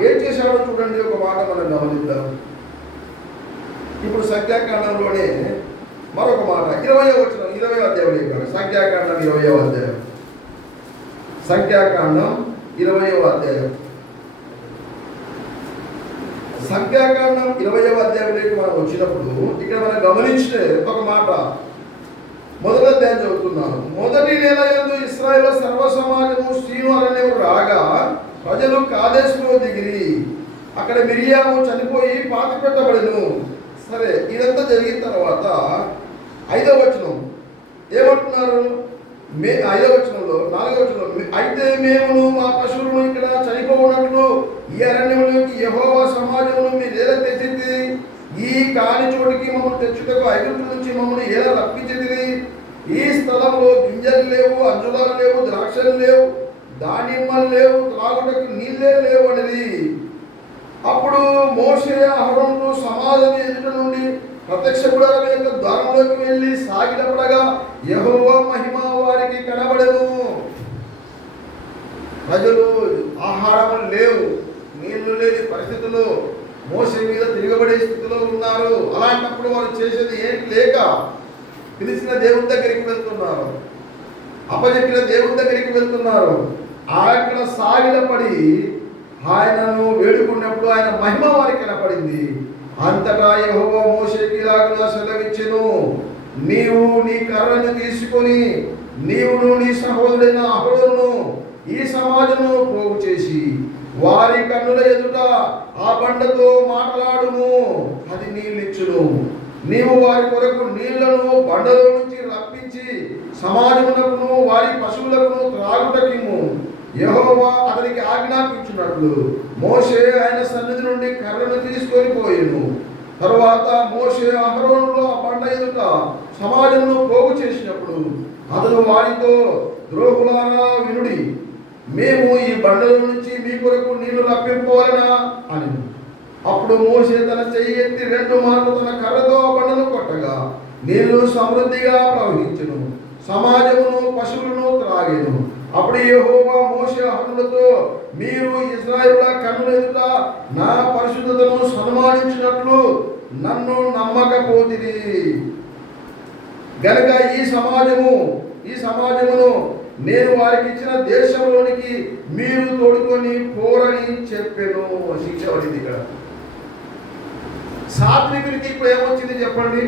ఏం చేశాడో చూడండి. ఒక మాట మనం గమనిద్దాం. ఇప్పుడు సంఖ్యాకాండంలోనే మరొక మాట 20వ వచనం, 20వ అధ్యాయం కాదు, సంఖ్యాకాండం 20వ అధ్యాయం. సంఖ్యాకాండం 20వ అధ్యాయం. సంఖ్యాకాండం 20వ అధ్యాయంలోకి మనం వచ్చినప్పుడు ఇక్కడ మనం గమనించే ఒక మాట మొదటి అధ్యాయం చదువుతున్నాను. మొదటి నెల యందు ఇశ్రాయేలు సర్వ సమాజము సీను అరణ్యము రాగా ప్రజలు కాదేశులో దిగిరి. అక్కడ మిరియాము చనిపోయి పాతి పెట్టబడెను. సరే, ఇదంతా జరిగిన తర్వాత 5వ వచనం ఏమంటున్నారు? 5వ వచనంలో 4వ వచనంలో, అయితే మేమును మా పశువులను ఇక్కడ చనిపోనట్లు ఈ అరణ్యంలోకి యెహోవా సమాజమును మీరు ఎలా తెచ్చింది? ఈ కాని చోటికి మమ్మల్ని తెచ్చుటకు ఐగుప్తు నుంచి మమ్మల్ని ఎలా రప్పించింది? ఈ స్థలంలో గింజలు లేవు, అంజురాలు లేవు, ద్రాక్షలు లేవు, దానిమ్మలు లేవు, త్రాగుటకు నీళ్ళే లేవు అనేది. అప్పుడు మోషే అహరోనులు సమాజం ఎదుట నుండి ప్రత్యక్ష గుడారం యొక్క ద్వారంలోకి వెళ్ళి సాగినప్పుడగా యెహోవా మహిమ వారికి కనబడెను. ప్రజలు ఆహారం లేవు, నీళ్లు లేని పరిస్థితుల్లో మోషే మీద తిరగబడే స్థితిలో ఉన్నారు. అలాంటప్పుడు వారు చేసేది ఏంటి లేక పిలిచిన దేవుని దగ్గరికి వెళ్తున్నారు, అప్పచెప్పిన దేవుని దగ్గరికి వెళ్తున్నారు. అక్కడ సాగిలపడి ఆయనను వేడుకున్నప్పుడు ఆయన మహిమ వారికి కనపడింది. అంతటా యెహోవా మోషేకి ఇలాగున సెలవిచ్చెను, నీవు నీ కర్రను తీసుకొని నీవును నీ సహోదరుడైన అహరోనును ఈ సమాజమును పోగు చేసి వారి కన్నుల ఎదుట ఆ బండతో మాట్లాడుము, అది నీళ్ళిచ్చును. నీవు వారి కొరకు నీళ్లను బండలో నుంచి రప్పించి సమాజమునకును వారి పశువులకును త్రాగుటకిమ్ము. యెహోవా అతనికి ఆజ్ఞాపించినట్లు మోషే ఆయన సన్నిధి నుండి కర్రను తీసుకొని పోయెను. తరువాత మోషే అహరోనులో ఆ బండ ఎదుట సమాజమును పోగు చేసినప్పుడు అతడు వారితో, ద్రోహులారా వినుడి, మేము ఈ బండల నుంచి మీ కొరకు నీళ్లు రప్పింపవలెనా అని. అప్పుడు మోషే తన చెయ్యి ఎత్తి 2 మార్లు తన కర్రతో ఆ బండను కొట్టగా నీళ్లు సమృద్ధిగా ప్రవహించును, సమాజమును పశువులను త్రాగెను. అప్పుడు యెహోవా మోషే అహరోనులతో, మీరు ఇశ్రాయేలుల కన్నుల ఎదుట నా పరిశుద్ధతను సన్మానించినట్లు నన్ను నమ్మకపోతిరి గనుక ఈ సమాజమును నేను వారికి ఇచ్చిన దేశంలోనికి మీరు తోడుకొని పోరని చెప్పెను. శిక్ష పడింది ఇక్కడ. సాత్వికునికి ఇప్పుడు ఏమొచ్చింది చెప్పండి?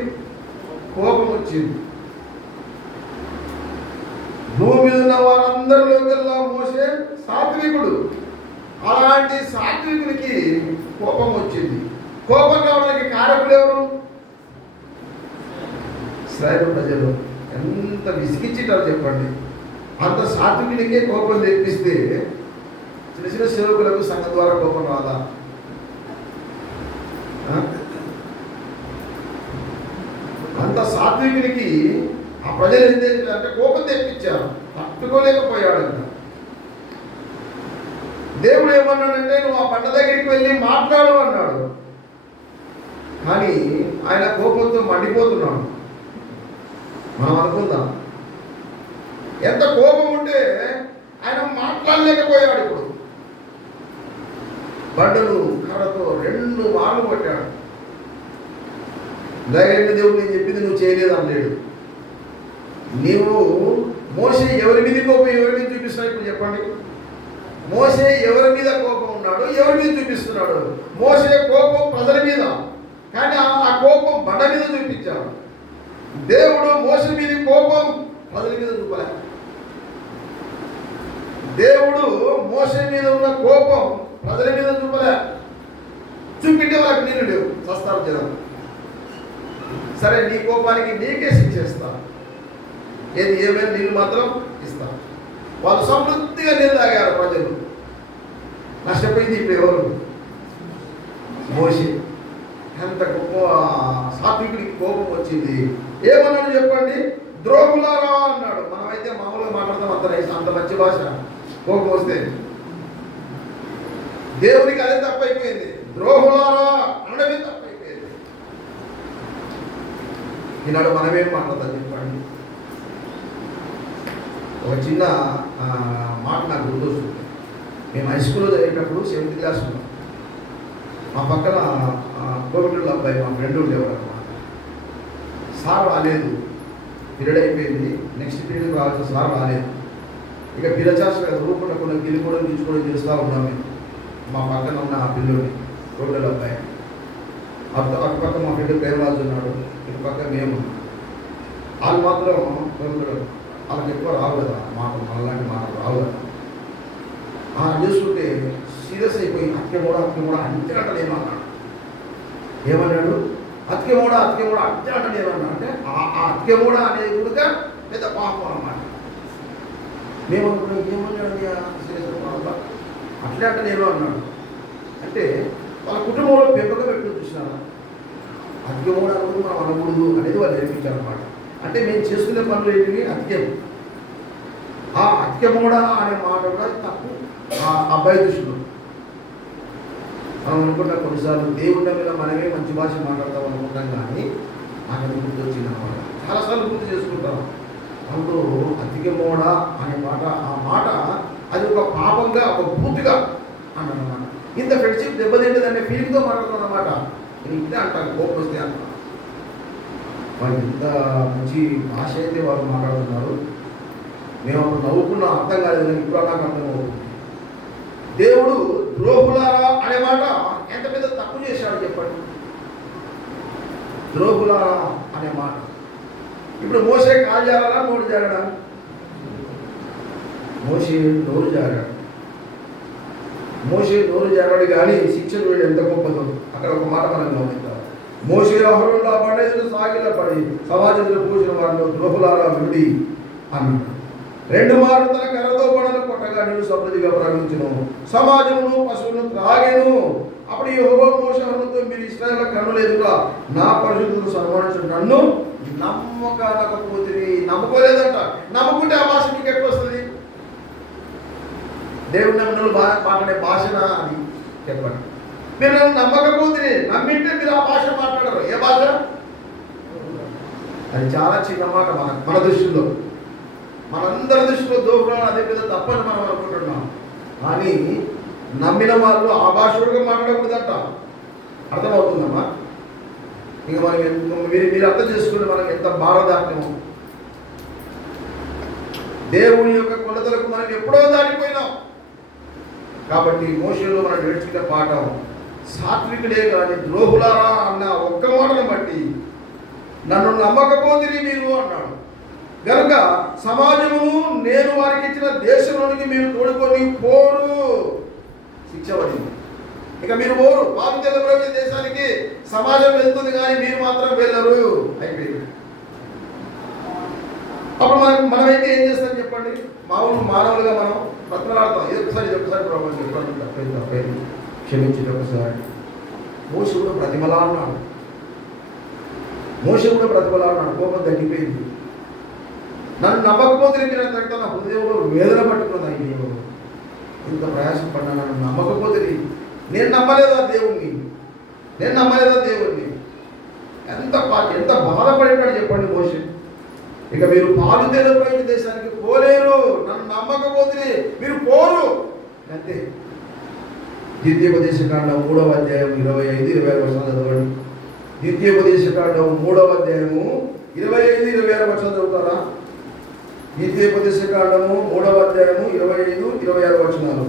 కోపం వచ్చింది. భూమి మీద ఉన్న వారందరిలోకెల్లా మోషే సాత్వికుడు. అలాంటి సాత్వికునికి కోపం వచ్చింది. కోపం రావడానికి కారకులు ఎవరు? ఇశ్రాయేలు ప్రజలు. ఎంత విసిగించిటారు చెప్పండి. అంత సాత్వికునికే కోపం తెప్పిస్తే చిన్న చిన్న సేవకులకు సంఘం ద్వారా కోపం రాదా? అంత సాత్వికునికి ఆ ప్రజలు ఏం చేశారంటే కోపం తెప్పించారు, తట్టుకోలేకపోయాడంట. దేవుడు ఏమన్నాడంటే, నువ్వు ఆ బండ దగ్గరికి వెళ్ళి మాట్లాడు అన్నాడు. కానీ ఆయన కోపంతో మండిపోతున్నాడు. మనం అనుకుందాం, ఎంత కోపం ఉంటే ఆయన మాట్లాడలేకపోయాడు. ఇప్పుడు బండను కర్రతో 2 మార్లు కొట్టాడు. దయగలిగిన దేవుడు నేను చెప్పింది నువ్వు చేయలేదు అనలేడు. నీవు మోషే ఎవరి మీద కోపం ఎవరి మీద చూపిస్తున్నాడు? ఇప్పుడు చెప్పండి. మోషే ఎవరి మీద కోపం ఉన్నాడు, ఎవరి మీద చూపిస్తున్నాడు? మోషే కోపం ప్రజల మీద, కానీ ఆ కోపం బండ మీద చూపించాడు. దేవుడు మోషే మీద కోపం ప్రజల మీద చూపలే. దేవుడు మోషే మీద ఉన్న కోపం ప్రజల మీద చూపలే. చూపింటే వాళ్ళకి నీళ్ళు లేవు, సస్తారు జనం. సరే, నీ కోపానికి నీకే శిక్షిస్తా, ఏమైనా నీళ్ళు మాత్రం ఇస్తా. వాళ్ళు సమృద్ధిగా నీళ్ళు తాగారు ప్రజలు. నష్టపోయింది ఇప్పుడు ఎవరు? మోషే. ఎంత గొప్ప సాత్వికుడికి కోపం వచ్చింది. ఏమన్నాడు చెప్పండి? ద్రోహులారా అన్నాడు. మనమైతే మామూలుగా మాట్లాడతాం, అంత మంచి భాష. కోపం వస్తే దేవునికి అదే తప్పైపోయింది. ద్రోహులారా అనడమే తప్పైపోయింది. ఈనాడు మనమేం మాట్లాడతాం చెప్పండి? ఒక చిన్న మాట నాకు గుర్తొస్తుంది. మేము హై స్కూల్లో చదివేటప్పుడు 7th క్లాస్ ఉన్నాం. మా పక్కన కోవిడ్లో అబ్బాయి మా ఫ్రెండ్ ఉండేవాడు అన్నమాట. సార్ రాలేదు, పీరియడ్ అయిపోయింది. నెక్స్ట్ పీరియడ్ రావాల్సిన సార్ రాలేదు. ఇక పిల్లచాసు కదా, ఊరుకుండా గిలుకోవడం తీసుకోవడం చేస్తూ ఉన్నాం మేము. మా పక్కన ఉన్న ఆ పిల్లోని కోవిడ్లో అబ్బాయి, అటు పక్క మా ఫ్రెండ్ ప్రేమరాజు ఉన్నాడు, ఇటు పక్క మేము. వాళ్ళు మాత్రం వాళ్ళకి ఎక్కువ రావు కదా మాటలు, అలాంటి మాటలు రావు కదా. చూసుకుంటే సీరియస్ అయిపోయి అతికే కూడా అంతే ఏమన్నాడు. ఏమన్నాడు? అతికే కూడా అంతే ఏమన్నా అంటే ఆ అతికే కూడా అనేది కూడా పెద్ద పాపం అన్నమాట. మేము ఏమన్నాడు? సీరియస్ అట్లే ఏమో అన్నాడు. అంటే వాళ్ళ కుటుంబంలో పెంపకం పెట్టుకుని చూసినారా? అతికే కూడా అనుకుంటూ మనం అనకూడదు అనేది వాళ్ళు నేర్పించారు అన్నమాట. అంటే మేము చేసుకునే పనులు ఏంటివి? అతికేము. ఆ అతికేమూడా అనే మాట కూడా తప్పు ఆ అబ్బాయి దృష్టిలో. మనం అనుకుంటాం కొన్నిసార్లు దేవుళ్ళ మీద మనమే మంచి భాష మాట్లాడతాం అనుకుంటాం, కానీ నాకు గుర్తు వచ్చింది అన్నమాట. చాలాసార్లు గుర్తు చేసుకుంటాం. అందులో అతికేమూడా అనే మాట, ఆ మాట అది ఒక పాపంగా, ఒక బూతుగా అన్నమాట. ఇంత ఫ్రెండ్షిప్ దెబ్బతింటుంది అనే ఫీలింగ్తో మాట్లాడుతాం అన్నమాట. నేను ఇంతే అంటాను, కోపం వస్తే అంటాను. వాళ్ళు ఇంత మంచి భాష అయితే వాళ్ళు మాట్లాడుతున్నారు. మేము అప్పుడు నవ్వుకున్న అర్థం కాలేదు, కానీ ఇప్పుడు నాకు అర్థం అవుతుంది. దేవుడు ద్రోహులారా అనే మాట ఎంత పెద్ద తప్పు చేశాడు చెప్పండి. ద్రోహులారా అనే మాట. ఇప్పుడు మోషే కాలు జారాడా, నోరు జారాడా? మోషే నోరు జారాడు. మోషే నోరు జారాడు, కానీ శిక్షను వీడు ఎంత గొప్పదో అక్కడ ఒక మాట మనం గమనిద్దాం. మోషే అహరోనుల బండ ఎదురు సాగిలపడి సమాజంలో పూసిన వారిలో ద్రోహులారా విడి అన్నాడు. రెండు మార్లు తన కర్రతో పడను కొట్టగా నీళ్ళు సమృద్ధిగా ప్రవహించును, సమాజమును పశువులను త్రాగెను. అప్పుడు యెహోవా మోషేతో, మీరు ఇశ్రాయేలు కన్నుల ఎదుట నా పరిశుద్ధులను సన్మానించడం నన్ను నమ్మకకపోతిరి. నమ్ముకోలేదంట. నమ్ముకుంటే ఆ భాష మీకు ఎట్లా వస్తుంది? దేవుని నమ్మిన మాట్లాడే భాషనా అది? చెప్పండి. మీరు నన్ను నమ్మకపోతే, నమ్మింటే మీరు ఆ భాష మాట్లాడరు. ఏ భాష? అది చాలా చిన్న మాట మన దృష్టిలో, మనందరి దృష్టిలో దోహం అదే పెద్ద తప్పని మనం అనుకుంటున్నాం. కానీ నమ్మిన వాళ్ళు ఆ భాష కూడా మాట్లాడకూడదంట. అర్థమవుతుందమ్మా? ఇక మనం మీరు అర్థం చేసుకుంటే మనం ఎంత బాధదాట్యమో. దేవుని యొక్క కొలతలకు మనం ఎప్పుడో దాటిపోయినాం. కాబట్టి మోషేలో మనం నేర్చుకునే పాఠం, సాత్వికుడే కానీ ద్రోహులారా అన్న ఒక్క మాటను బట్టి నన్ను నమ్మకపోతే మీరు అన్నాడు. కనుక సమాజమును నేను వారికి ఇచ్చిన దేశంలోనికి మీరు తోడుకొని పోరు. శిక్ష పడింది. ఇక మీరు పోరు. వాగ్దాన ప్రవేశ దేశానికి సమాజం వెళ్తుంది కానీ మీరు మాత్రం వెళ్ళరు. అయిపోయింది. అప్పుడు మనమైతే ఏం చేస్తాం చెప్పండి? మానవులుగా మనం బ్రతలాడతాం. ఇదొకసారి ప్రభావం చెప్పండి, తప్పైంది క్షమించింది ఒకసారి. మోషే కూడా ప్రతిమలాడినాడు. కోపం తగ్గిపోయింది. నన్ను నమ్మకపోతే మీరు నా హృదయంలో వేదన పట్టుకున్నది. అయ్యో, ఇంత ప్రయాసం పడినా నన్ను నమ్మకపోతే, నేను నమ్మలేదా దేవుణ్ణి? ఎంత బాధపడేటాడు చెప్పండి మోషే. ఇక మీరు పాలు తేనె ప్రవేశ దేశానికి పోలేరు, నన్ను నమ్మకపోతే మీరు పోరు. అంతే. ద్వితీయోపదేశకాండం 3వ అధ్యాయం 25-26 వచనాలు చదవండి. ద్వితీయోపదేశకాండం 3వ అధ్యాయము 25-26 వచనాలు చదువుతారా? ద్వితీయోపదేశకాండము 3వ అధ్యాయము 25-26 వచనాలు.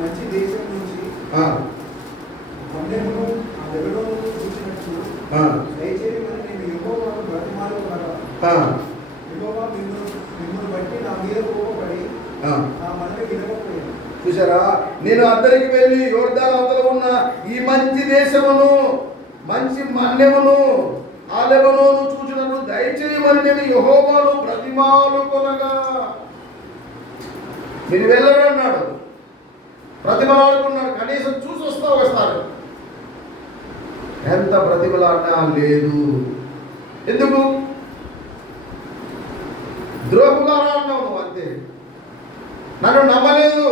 మంచి దేశం నుంచి చూసారా? నేను అందరికి వెళ్ళి యోర్దాను అవతల ఉన్న ఈ మంచి దేశమును, మంచి మన్యమును, ఆ లెబనోను చూచినట్లు దయచేయమని నేను యెహోవాను బ్రతిమాలుకొనగా. మీరు వెళ్ళరు అన్నాడు, బ్రతిమలాడుకున్నాడు. కనీసం చూసి వస్తా ఒకసారి. ఎంత బ్రతిమలాడినా లేదు. ఎందుకు? ద్రోహులారా అన్నావు నువ్వు. అంతే. నన్ను నమ్మలేదు,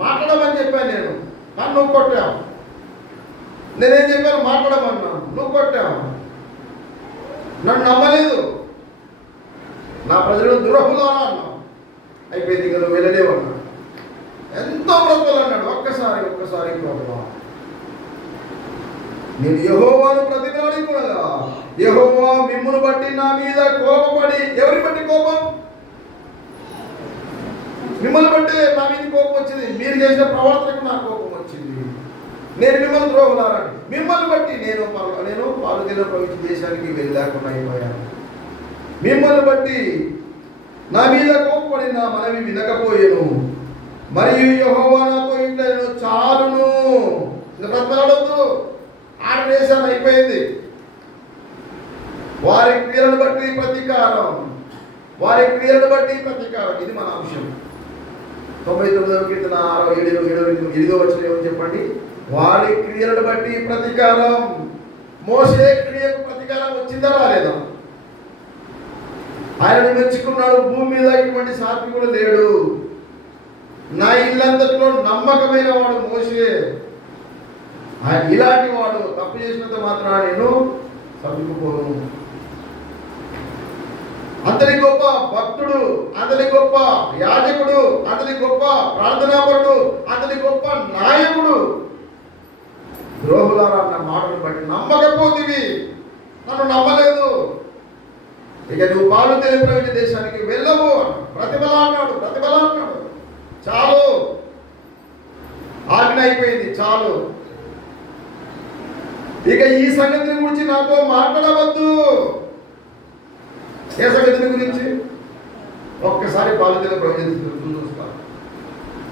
మాట్లాడమని చెప్పాను నేను, కానీ నువ్వు కొట్టావు. నేనేం చెప్పాను? మాట్లాడమన్నాను, నువ్వు కొట్టావు. నన్ను నమ్మలేదు, నా ప్రజలు ద్రోహులారా అన్నావు. అయిపోయింది, ఇక నువ్వు వెళ్ళలేవు అన్నాడు. ఎంతో బ్రతుకులు అన్నాడు. ఒక్కసారి బ్రతుకు. నేను యెహోవాను ప్రతిమాలుకొనగా యెహోవా మిమ్మును బట్టి నా మీద కోపపడి. ఎవరిని బట్టి కోపం? మిమ్మల్ని బట్టి నా మీద కోపం వచ్చింది. మీరు చేసిన ప్రవర్తనకు నాకు కోపం వచ్చింది. నేను మిమ్మల్ని ద్రోహులారని మిమ్మల్ని బట్టి నేను పాలుదీన ప్రవేశ దేశానికి వెళ్ళలేకుండా అయిపోయాను. మిమ్మల్ని బట్టి నా మీద కోపపడి నా మనవి వినకపోయాను. మరియు యెహోవా నాతో ఇట్లా చాలును. బ్రతలాడొద్దు. ఆడదేశాన్ని అయిపోయింది. వారి క్రియలను బట్టి ప్రతీకారం. ఇది మన అంశం. 99వ కీర్తన 6-7 వచనం చెప్పండి. వారి క్రియలను బట్టి ప్రతీకారం. మోషే క్రియకు ప్రతీకారం వచ్చిందా రాలేదా? ఆయనను మెచ్చుకున్నాడు. భూమి మీద ఇటువంటి సాత్వికుడు లేడు. నా ఇల్లంతట్లో నమ్మకమైన వాడు మోషే. ఇలాంటి వాడు తప్పు చేసినంత మాత్రాన నేను సర్దుకుపోను. అతని గొప్ప భక్తుడు, అతని గొప్ప యాజకుడు, అతని గొప్ప ప్రార్థనాపరుడు, అతని గొప్ప నాయకుడు. ద్రోహులారా అన్న మాటలు బట్టి నమ్మకపోతివి, నన్ను నమ్మలేదు, ఇక నువ్వు పాలు తేనె ప్రవేశ దేశానికి వెళ్ళవు. ప్రతిఫలాన్నాడు. చాలు, ఆజ్ఞ అయిపోయింది, చాలు. ఇక ఈ సంగతిని గురించి నాతో మాట్లాడవద్దు. ఏ సంగతిని గురించి? ఒక్కసారి పాలుతీన ప్రవేశిస్తాను, చూస్తాను,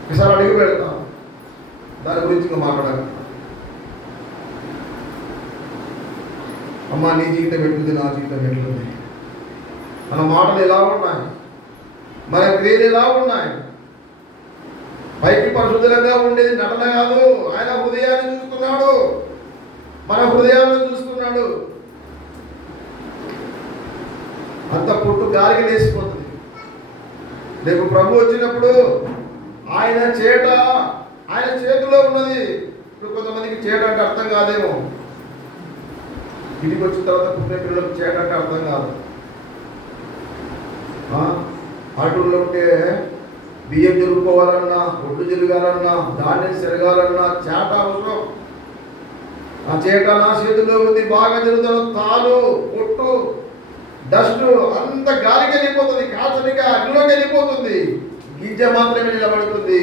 ఒకసారి అడిగి పెడతాను, దాని గురించి ఇంకా మాట్లాడాలి. అమ్మా, నీ జీవితం ఎట్లుంది, నా జీవితం ఎట్లుంది? మన మాటలు ఎలా ఉన్నాయి, మన క్రియలు ఎలా ఉన్నాయి. పైకి పరిశుద్ధంగా ఉండేది నటన కాదు. ఆయన హృదయాన్ని చూస్తున్నాడు, మన హృదయాన్ని చూస్తున్నాడు. అంత పుట్టు గాలికి లేసిపోతుంది. రేపు ప్రభు వచ్చినప్పుడు ఆయన చేతిలో ఉన్నది. ఇప్పుడు కొంతమందికి చేట అంటే అర్థం కాదేమో. ఇంటికి వచ్చిన తర్వాత పుట్టిన పిల్లలకు చేట అంటే అర్థం కాదు. ఆటూరులో ఉంటే బియ్యం జరుపుకోవాలన్నా, ఒడ్డు జరగాలన్నా, ధాన్యం చెరగాలన్నా చేట అవసరం. ఆ చేట నా చేతిలో ఉంది, బాగా జరుగుతాను. తాలు, పొట్టు, డస్ట్ అంత గాలికి వెళ్ళిపోతుంది, కాచనిగా అగ్నిలోకి వెళ్ళిపోతుంది. గింజ మాత్రమే నిలబడుతుంది.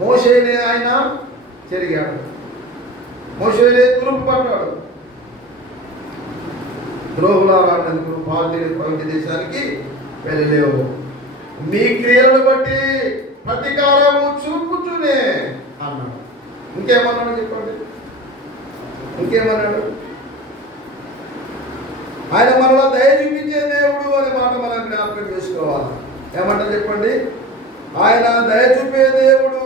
మోషేనే ఆయన చెరిగాడు, మోషేనే తురుపు పడ్డాడు. ద్రోహులారాన్నందుకు పాల్గొనే పవిత్ర దేశానికి వెళ్ళలేవు. మీ క్రియలను బట్టి ప్రతీకారము చూపుతూనే అన్నాడు. ఇంకేమన్నాడు చెప్పండి, ఇంకేమన్నాడు? ఆయన మనలో దయ చూపించే దేవుడు అనే మాట మనం జ్ఞాపకం చేసుకోవాలి. ఏమంటారు చెప్పండి? ఆయన దయ చూపే దేవుడు.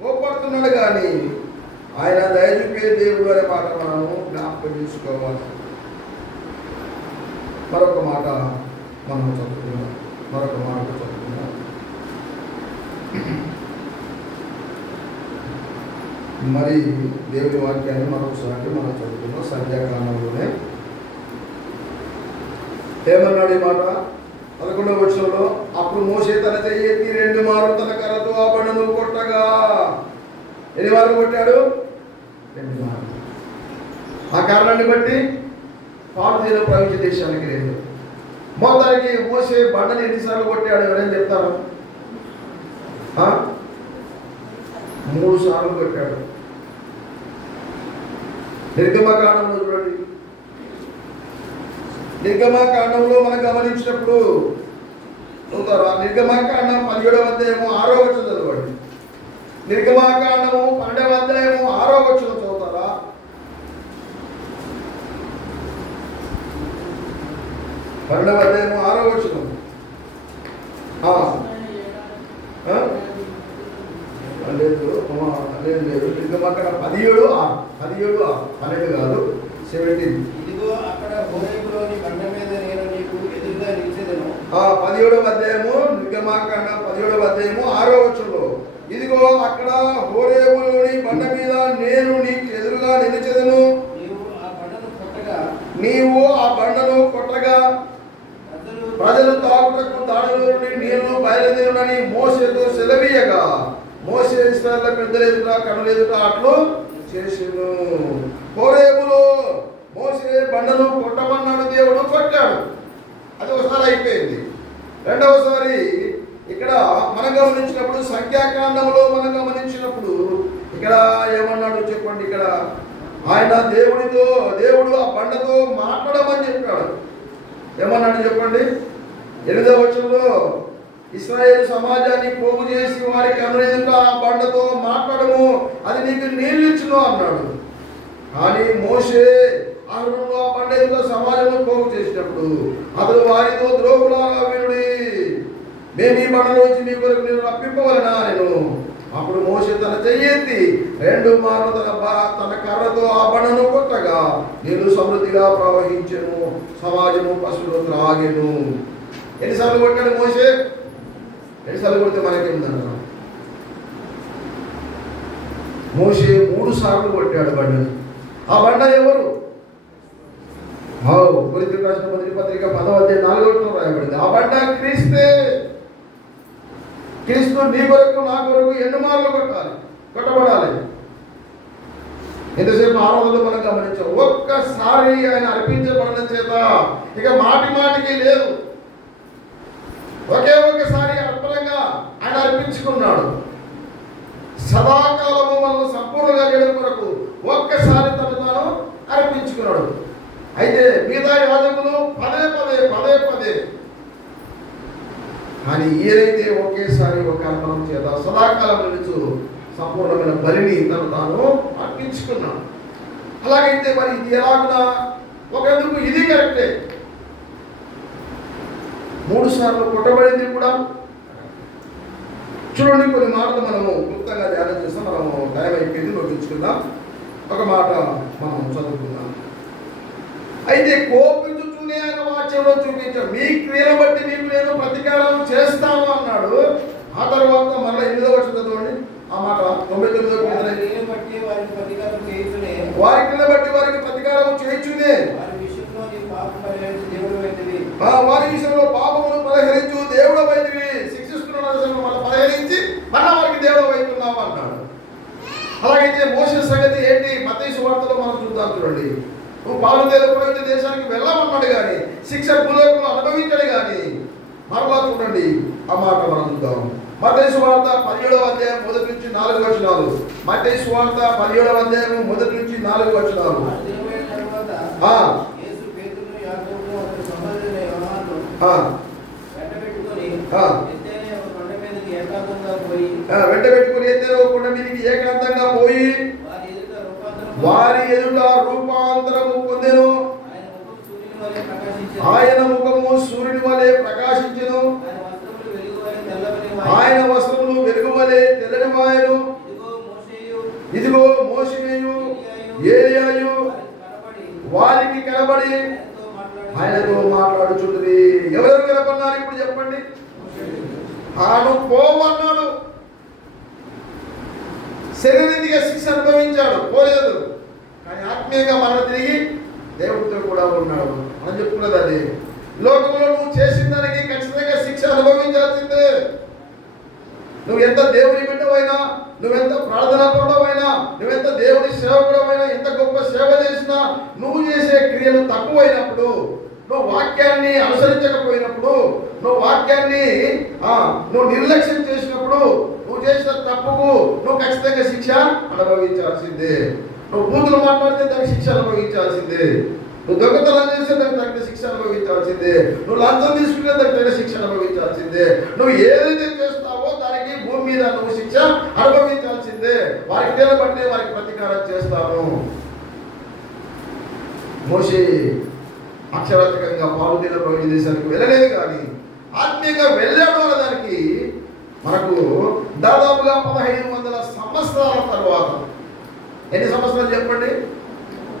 కోపడుతున్నాడు కానీ ఆయన దయ చూపే దేవుడు అనే మాట మనము జ్ఞాపకం చేసుకోవాలి. మరొక మాట మనం చదువుతున్నాం. మరి దేవుడి వాక్యాన్ని మరొకసారి మనం చదువుతున్నాం. సంధ్యాకాలంలోనే ఏమన్నాడు ఈ మాట? 11వ వచనంలో, అప్పుడు మోషే తన చెయ్యి ఎత్తి 2 మార్లు తన కర్రతో ఆ బండను కొట్టగా. ఎన్ని మార్లు కొట్టాడు? 2 మార్లు. ఆ కారణాన్ని బట్టి పార్టీలో ప్రవేశ దేశానికి లేదు. మొత్తానికి మోసే బండని ఎన్నిసార్లు కొట్టాడు? ఎవరైనా చెప్తారు? 3 సార్లు కొట్టాడు. నిర్గమకాండంలో చూడండి. నిర్గమకాండంలో మనం గమనించినప్పుడు చూస్తారా? నిర్గమకాండం 17వ అధ్యాయము 6వ వచనం చదవండి. నిర్గమకాండము 12వ అధ్యాయము 6వ వచనం చదువుతారా? 12వ అధ్యాయము 6వ వచనం. లేదు నిర్గమకాండం 12 కాదు 17. ఇదిగో అక్కడ హోరేబులోని బండ మీద నేను నీకు ఎదురుగా నిలిచెదను. 17వ అధ్యాయము నిర్గమకాండం 17వ అధ్యాయము 6వ వచనంలో, ఇదిగో అక్కడ హోరేబులోని బండ మీద నేను నీకు ఎదురుగా నిలిచెదను. నీవు ఆ బండను కొట్టగా ప్రజలు తాగుటకు దానిలో నుండి నీళ్లు బయలుదేరునని మోషేతో సెలవీయగా, మోషే ఇశ్రాయేలు పెద్దల ఎదుట కనుల ఎదుట అట్లు చేసెను. హోరేబులో మోషే బండను కొట్టమన్నాడు, దేవుడు కొట్టాడు. అది ఒకసారి అయిపోయింది. రెండవసారి ఇక్కడ మనం గమనించినప్పుడు, సంఖ్యాకాండంలో మనం గమనించినప్పుడు ఇక్కడ ఏమన్నాడు చెప్పండి? ఇక్కడ ఆయన దేవుడు ఆ బండతో మాట్లాడమని చెప్పాడు. ఏమన్నాడు చెప్పండి? 8వ వచనంలో, ఇశ్రాయేలు సమాజాన్ని పోగు చేసి వారికి అనురేదుట ఆ బండతో మాట్లాడము, అది నీకు నీళ్ళు ఇచ్చును అన్నాడు. కానీ మోషే అహరోనును ఆ బండ ఎదుట సమాజంలో పోగు చేసినప్పుడు అతడు వారితో, ద్రోహులారా వినుడి, మేము ఈ బండలోంచి మీ కొరకు నేను రప్పింపవలనా నేను. అప్పుడు మోషే తన చెయ్యి ఎత్తి 2 మార్లు తన కర్రతో ఆ బండను కొట్టగా నీళ్లు సమృద్ధిగా ప్రవహించెను, సమాజము పశువులు త్రాగెను. ఎన్నిసార్లు కొట్టాడు మోషే? 2 సార్లు కొడితే మనకేందన్న? మోషే 3 సార్లు కొట్టాడు బండని. ఆ బండ ఎవరు? కొరింథీయులకు రాసిన మొదటి పత్రిక 10వ అధ్యాయం 4వ వచనంలో రాయబడింది. ఆ బండ క్రీస్తే. క్రీస్తు నీ కొరకు నా కొరకు ఎన్ని మార్లు కొట్టబడాలి. ఎంతసేపు ఆరాధనలో మనం గమనించాం. ఒక్కసారి ఆయన అర్పించబడడం చేత ఇక మాటికి లేదు. ఒక్కసారి అర్పణంగా ఆయన అర్పించుకున్నాడు. సదాకాలము మనల్ని సంపూర్ణంగా చేయడం కొరకు ఒక్కసారి తాను అర్పించుకున్నాడు. అయితే మిగతా యాజకులు పదే కానీ ఈయనైతే ఒకేసారి ఒక అర్పణం చేత సదాకాలం నిలుచు సంపూర్ణమైన బలిని తాను అర్పించుకున్నాడు. అలాగైతే మరి ఇది ఎలాగునా? ఒకందుకు ఇది కరెక్టే. 3 సార్లు కొట్టబడింది కూడా. చూడండి, కొన్ని మాటలు మనము క్లుప్తంగా ధ్యానం చేస్తాం. మనము టైం అయిపోయింది, నోటించుకుందాం. ఒక మాట మనం చదువుకుందాం. అయితే కోపించుతూనే ఆయన వాక్యంలో చూపించాడు, మీ క్రియను బట్టి మీకు నేను ప్రతీకారం చేస్తాను అన్నాడు. ఆ తర్వాత మళ్ళీ 8వ వచనం చదవండి. ఆ మాట 99వ వారి క్రియను బట్టి వారికి ప్రతీకారం చేయుచునే, వారి క్రియను బట్టి వారికి ప్రతీకారం చేయుచునే, వారి విషయంలో నీ పాపం పరిహరించి దేవుడు వైద్యువి, వారి విషయంలో పాపమును పరిహరించు దేవుడు వైద్యువి. శిక్షిస్తున్న దశలో మనం పరిహరించి మళ్ళా వారికి దేవుడు వైతున్నాము అన్నాడు. అలాగైతే మోషే సంగతి ఏంటి? మత్తయి సువార్తలో మనం చూద్దాం. చూడండి, నువ్వు పాలు తేలిపోయిన దేశానికి వెళ్ళమన్నాడు కానీ శిక్ష భూలోకంలో అనుభవించాడు కానీ. మరలా చూడండి, ఆ మాట మనం చూద్దాం. మత్తయి సువార్త 17వ అధ్యాయం 1 నుంచి 4 వచనాలు. మత్తయి సువార్త 17వ అధ్యాయం 1 నుంచి 4 వచనాలు. ఆ దినమైన తరువాత యేసు పేతురును, యాకోబును, అతని సహోదరుడైన యోహానును వెంటబెట్టుకొని ఎత్తైన ఒక కొండ మీదకి ఏకాంతంగా పోయి వారి ఎదుట రూపాంతరము పొందెను. ఆయన ముఖము సూర్యుని వలె ప్రకాశించెను. ఆయన వస్త్రములు వెలుగువలే తెల్లనివాయను. ఇదిగో మోషేయు ఏలియాయు వారికి కనబడి ఆయనతో మాట్లాడుచుండ్రి. ఎవరు కనబడినారు ఇప్పుడు చెప్పండి? ఆడు పోవన్నాడు. శరీరీతిగా శిక్ష అనుభవించాడు, పోలేదు. కానీ ఆత్మీయంగా మనం తిరిగి దేవుడితో కూడా ఉన్నాడు. మనం చెప్పుకున్నది అది. లోకంలో నువ్వు చేసిన దానికి ఖచ్చితంగా శిక్ష అనుభవించాల్సిందే. నువ్వు ఎంత దేవుని బిడ్డవైనా, నువ్వెంత ప్రార్థనా పరుడవైనా, నువ్వెంత దేవుని సేవకుడవైనా, ఎంత గొప్ప సేవ చేసినా, నువ్వు చేసే క్రియలు తక్కువైనప్పుడు, నువ్వు వాక్యాన్ని అనుసరించకపోయినప్పుడు, నువ్వు వాక్యాన్ని నువ్వు నిర్లక్ష్యం చేసినప్పుడు, నువ్వు చేసిన తప్పుకు నువ్వు ఖచ్చితంగా శిక్ష అనుభవించాల్సిందే. నువ్వు బూతులు మాట్లాడితే దానికి శిక్ష అనుభవించాల్సిందే. నువ్వు దొంగతనం చేస్తే దానికి తగిన శిక్ష అనుభవించాల్సిందే. నువ్వు లంచం తీసుకుంటే దానికి తగిన శిక్ష అనుభవించాల్సిందే. నువ్వు ఏదైతే చేస్తావో దానికి భూమి మీద నువ్వు శిక్ష అనుభవించాల్సిందే. వారికి క్రియలు బట్టి వారికి ప్రతీకారం చేస్తాను. మోషే అక్షరాత్మకంగా పాలు తిన ప్రవేశ దేశానికి వెళ్ళలేదు, కానీ ఆత్మీయంగా వెళ్ళాడు అన్నదానికి మనకు దాదాపుగా 1500 సంవత్సరాల తర్వాత, ఎన్ని సంవత్సరాలు చెప్పండి?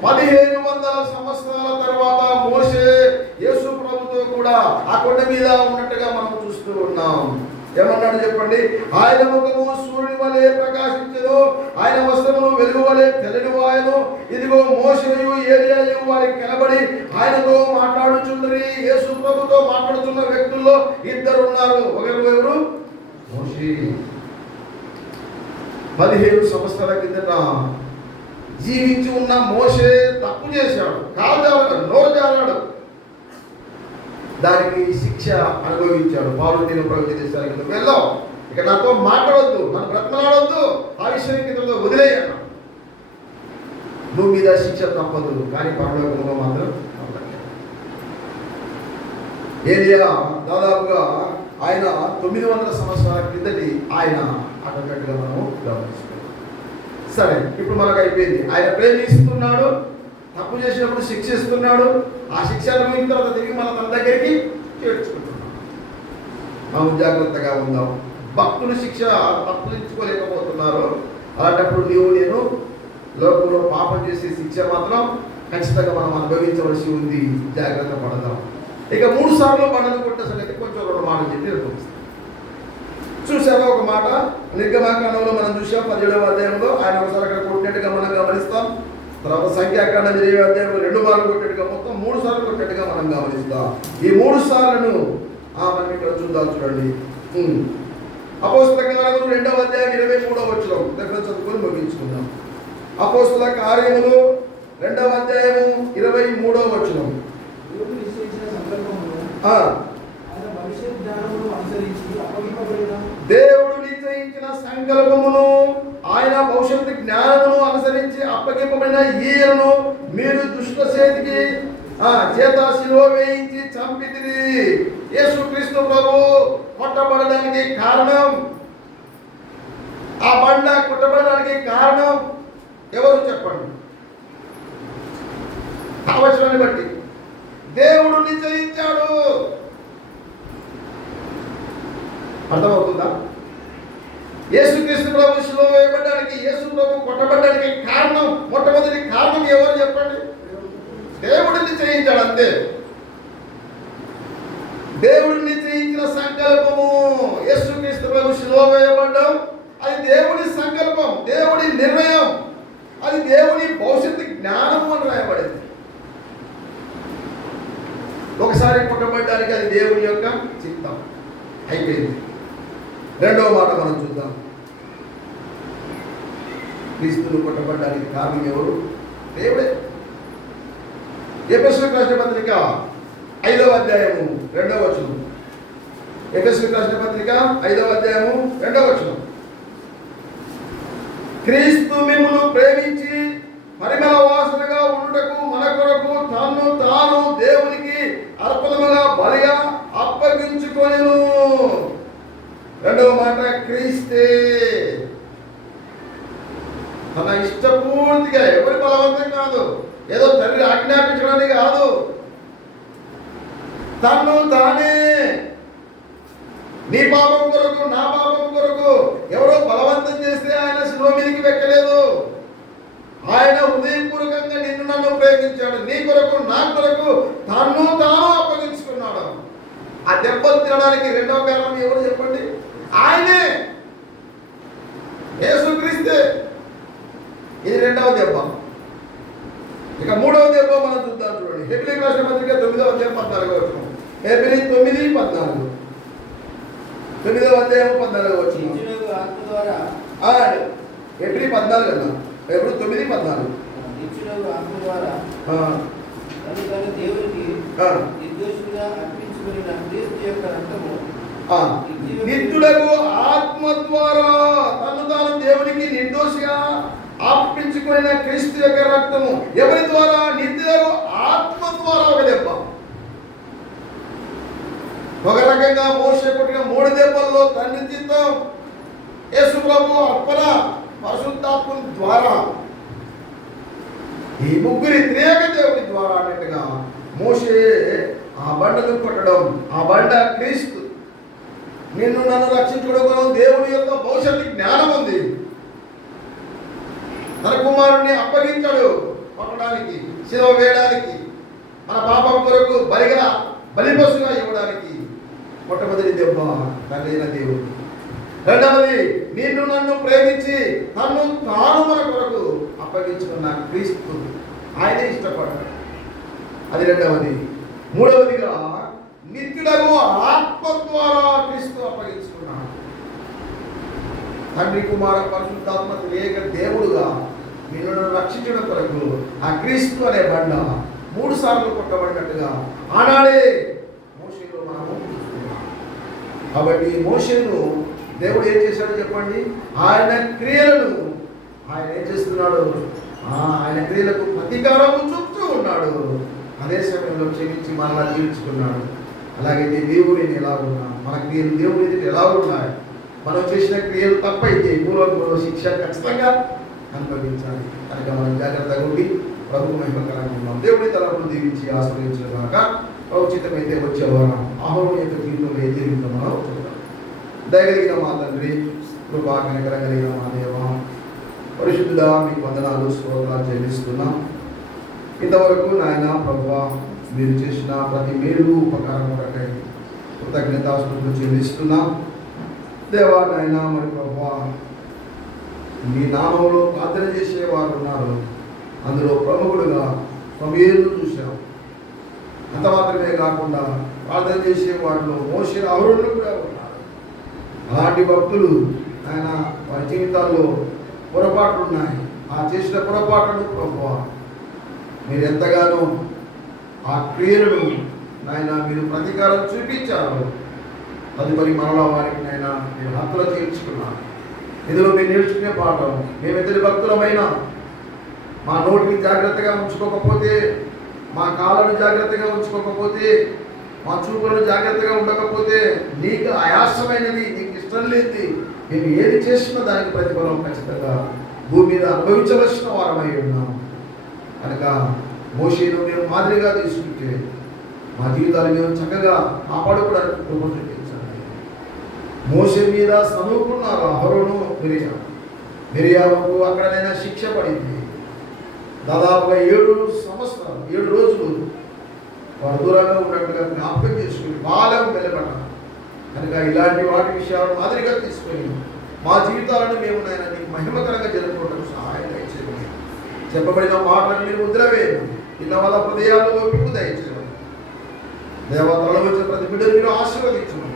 1500 సంవత్సరాల తర్వాత మోషే యేసు ప్రభుతో కూడా ఆ కొండ మీద ఉన్నట్టుగా మనం చూస్తూ ఉన్నాం. ఏమన్నాడు చెప్పండి? ఆయన ముఖము సూర్యుని వలె ప్రకాశించెను, ఆయన వస్త్రములు వెలుగు వలె తెల్లనివాయెను. ఇదిగో మోషేయు ఏలియాయు వారికి కనబడి ఆయనతో మాట్లాడుచుండ్రి. యేసు ప్రభుతో మాట్లాడుతున్న వ్యక్తుల్లో 2 ఉన్నారు. ఎవరు? మోషే. 17 సంవత్సరాల కిందట జీవించి ఉన్న మోషే తప్పు చేశాడు, కాలు జారాడు, నోరు జారాడు, దానికి శిక్ష అనుభవించాడు. పాలు తిన ప్రవేశ దేశానికి వెళ్ళావు, ఇక నాతో మాట్లాడవద్దు, నన్ను బ్రతమలాడవద్దు, ఆ విషయం కింద వదిలేయన్నా. నువ్వు మీద శిక్ష తప్పదు, కానీ పరలోకంలో మాత్రం ఏలియా దాదాపుగా ఆయన 900 సంవత్సరాల కిందటి ఆయన అన్నట్టుగా మనము గమనిస్తున్నాం. సరే, ఇప్పుడు మనకు అయిపోయింది. ఆయన ప్రేమిస్తున్నాడు, తప్పు చేసినప్పుడు శిక్షిస్తున్నాడు. ఆ శిక్ష అనుభవించిన తర్వాత తిరిగి మన తన దగ్గరికి చేర్చుకుంటున్నాం. మనం జాగ్రత్తగా ఉందాం. భక్తులు శిక్ష తప్పులించుకోలేకపోతున్నారు. అలాంటప్పుడు నేను లోకంలో పాపం చేసే శిక్ష మాత్రం ఖచ్చితంగా మనం అనుభవించవలసి ఉంది. జాగ్రత్త పడదాం. ఇక 3 సార్లు బండలు కొట్టే సంగతి కొంచెం 2 మాటలు చెప్పి అనుభవిస్తాం. చూసావా ఒక మాట? నిర్గమాకాండంలో మనం చూసాం 17వ అధ్యాయంలో ఆయన ఒకసారి అక్కడ కొట్టినట్టుగా మనం గమనిస్తాం. తర్వాత సంఖ్యాకాండం 20వ అధ్యాయంలో 2 మార్లు కొట్టినట్టుగా, మొత్తం 3 సార్లు కొట్టినట్టుగా మనం గమనిస్తాం. ఈ 3 సార్లను మనం ఇక్కడ చూద్దాం. చూడండి, అపోస్తల కార్యములు 2వ అధ్యాయం 23వ వచనం దగ్గర చదువుకొని ముగించుకుందాం. అపోస్తల కార్యములు 2వ అధ్యాయము 23వ వచనం. దేవుడు నిశ్చయించిన సంకల్పమును, ఆయన భవిష్యత్తు జ్ఞానమును అనుసరించి అప్పగింపబడిన ఈయనను మీరు దుష్ట చేతికి చేత శిలువ వేయించి చంపితిరి. యేసుక్రీస్తు ప్రభు కొట్టబడడానికి కారణం, ఆ బండ కొట్టబడడానికి కారణం ఎవరు చెప్పండి? అవసరాన్ని బట్టి దేవుడు నిశ్చయించాడు. యేసుక్రీస్తు ప్రభు శిలువ వేయబడడానికి, యేసు ప్రభు కొట్టబడడానికి కారణం, మొట్టమొదటి కారణం ఎవరు చెప్పండి? దేవుడిని చేయించాడు అంతే. దేవుడిని చేయించిన సంకల్పము. యేసుక్రీస్తు ప్రభు శిలువ వేయబడ్డం అది దేవుడి సంకల్పం, దేవుడి నిర్ణయం, అది దేవుని భవిష్యత్తు జ్ఞానము అని రాయబడింది. ఒకసారి కొట్టబడ్డానికి అది దేవుని యొక్క చిత్తం అయిపోయింది. రెండవ మాట మనం చూద్దాం. క్రీస్తును కొట్టబడ్డానికి కారణం ఎవరు? దేవుడే. ఎఫెసీయులకు రాసిన పత్రిక 5వ అధ్యాయము 2వ వచనం. ఎఫెసీయులకు రాసిన పత్రిక 5వ అధ్యాయము 2వ వచనం. క్రీస్తు మిమ్మును ప్రేమించి పరిమళ వాసనగా ఉండుటకు మన కొరకు తన్ను తాను దేవునికి అర్పణముగా బలిగా అప్పగించుకొనెను. రెండవ మాట, క్రీస్తే తన ఇష్టపూర్తిగా, ఎవరి బలవంతం కాదు, ఏదో తండ్రి ఆజ్ఞాపించడానికి కాదు, తన్ను తానే, నీ పాపం కొరకు నా పాపం కొరకు ఎవరో బలవంతం చేస్తే ఆయన శిలువ మీదకి వెక్కలేదు. ఆయన హృదయపూర్వకంగా నిన్ను నన్ను ప్రేమించాడు. నీ కొరకు నా కొరకు తన్ను తాను అప్పగించుకున్నాడు. ఆ దెబ్బలు తినడానికి రెండవ కారణం ఎవరు చెప్పండి? ఆయనే, యేసుక్రీస్తే. ఇది రెండవ దెబ్బ. ఇక మూడవ దెబ్బ మనం చూద్దాం. చూడండి, హెబ్రీ రాసిన పత్రిక 9వ అధ్యాయం 14వ వచనం. హెబ్రీ 9:14. 9వ అధ్యాయం 14వ వచనం. హెబ్రీ 14 కదా, హెబ్రీ 9:14. నిత్యుడకు ఆత్మ ద్వారా తను తాను దేవునికి నిర్దోషిగా అర్పించుకున్న క్రీస్తు యొక్క రక్తము. ఎవరి ద్వారా? నిత్యుడకు ఆత్మ ద్వారా. ఒక దెబ్బ. ఒక రకంగా మోషే కొట్టిన 3 దెబ్బల్లో తండ్రి చిత్తం, యేసు ప్రభు అర్పణ, పరిశుద్ధాత్మ ద్వారా, ఈ ముగ్గురి త్రియేక దేవుని ద్వారా అన్నట్టుగా మోషే ఆ బండను కొట్టడం. ఆ బండ క్రీస్తు. నిన్ను నన్ను రక్షించుకోవడం దేవుని యొక్క భవిష్యత్తు జ్ఞానం ఉంది. తన కుమారుణ్ణి అప్పగించాడు కొట్టడానికి, శిలువ వేయడానికి, మన పాపం కొరకు బలిపశుగా ఇవ్వడానికి. మొట్టమొదటి దెబ్బ తండ్రి అయిన దేవుడు. రెండవది, నిన్ను నన్ను ప్రేమించి తన్ను తాను మన కొరకు అప్పగించుకున్న క్రీస్తు. ఆయనే ఇష్టపడ్డాడు. అది రెండవది. మూడవదిగా, నిత్యుడకు ఆత్మ ద్వారా క్రీస్తు అప్పగించుకున్నాడు. తండ్రి కుమార పరిశుద్ధాత్మ త్రియేక దేవుడుగా నిన్ను రక్షించడం కొరకు ఆ క్రీస్తు అనే బండ 3 సార్లు కొట్టబడినట్టుగా ఆనాడే మోషేలో మనము చూస్తున్నాం. కాబట్టి మోషేను దేవుడు ఏం చేశాడో చెప్పండి? ఆయన క్రియలను ఆయన ఏం చేస్తున్నాడు? ఆయన క్రియలకు ప్రతీకారము చూపుతూ ఉన్నాడు. అదే సమయంలో క్షమించి మనలా జీవించుకున్నాడు. అలాగైతే దేవుడిని ఎలా ఉన్నాం, మన క్రియలు దేవుడి ఎలా ఉన్నాయి? మనం చేసిన క్రియలు తప్పైతే పూర్వకుల శిక్ష ఖచ్చితంగా అనుభవించాలి. కనుక మనం జాగ్రత్తగా ఉండి ప్రభువు మహిమకరంగా ఉన్నాం. దేవుడి తరపును దీవించి ఆశ్రయించిన కనుక ఉచితమైతే వచ్చేవారం అహోరం యొక్క జీవితంలో ఏ జీవితం మనం చూద్దాం. దయగలిగిన మా తండ్రి, కృపా కనికరం కలిగిన మా దేవ, పరిశుద్ధుడా మీకు వందనాలు స్తోత్రాలు చెల్లిస్తున్నాం. ఇంతవరకు నాయన ప్రభువా, మీరు చేసిన ప్రతి మేలు ఉపకారం కొరకై కృతజ్ఞతాస్తుతులు చెల్లిస్తున్నాం. దేవా నాయన, మరి ప్రభువా, మీ నామంలో ప్రార్థన చేసేవారు ఉన్నారు. అందులో ప్రముఖుడుగా సమూయేలును చూశాం. అంత మాత్రమే కాకుండా ప్రార్థన చేసే వారిలో మోషే అహరోనులు కూడా ఉన్నారు. అలాంటి భక్తులు ఆయన వారి జీవితాల్లో పొరపాట్లు ఉన్నాయి. ఆ చేసిన పొరపాట్లను ప్రభువా మీరు ఎంతగానో ఆ క్రియలను నాయన మీరు ప్రతీకారం చూపించారు. తదుపరి మరలా వారికి నాయన మీరు హక్కులు చేర్చుకున్నారు. ఇందులో మీరు నేర్చుకునే పాఠం, మేము ఇద్దరి భక్తులమైన మా నోటిని జాగ్రత్తగా ఉంచుకోకపోతే, మా కాళ్ళను జాగ్రత్తగా ఉంచుకోకపోతే, మా చూపులను జాగ్రత్తగా ఉండకపోతే, నీకు ఆయాసమైనది, నీకు ఇష్టం లేనిది మేము ఏది చేసినా దానికి ప్రతిఫలం ఖచ్చితంగా భూమి మీద అనుభవించవలసిన వారమై ఉన్నాం. కనుక మోషేను మేము మాదిరిగా తీసుకుంటే మా జీవితాలు మేము చక్కగా కాపాడుకోవడానికి కృప చూపించండి. మోషే మీద చదువుకున్నారు అహరోను మిరియాలకు అక్కడైనా శిక్ష పడింది. దాదాపుగా 7 సంవత్సరాలు 7 రోజులు వారు దూరంగా ఉన్నట్టుగా జ్ఞాపకం చేసుకుని బాగా వెళ్ళబడ్డారు. కనుక ఇలాంటి వాటి విషయాలను మాదిరిగా తీసుకొని మా జీవితాలను మేము నాయన నీకు మహిమకరంగా జరుపుకోవడానికి సహాయం దయచేయండి. చెప్పబడిన మాటలను మీరు ముద్రవేయండి. ఇళ్ళ వాళ్ళ హృదయాల్లో పిప్పు దయచేయండి. దేవతలలో వచ్చే ప్రతి బిడ్డను మీరు ఆశీర్వదించండి.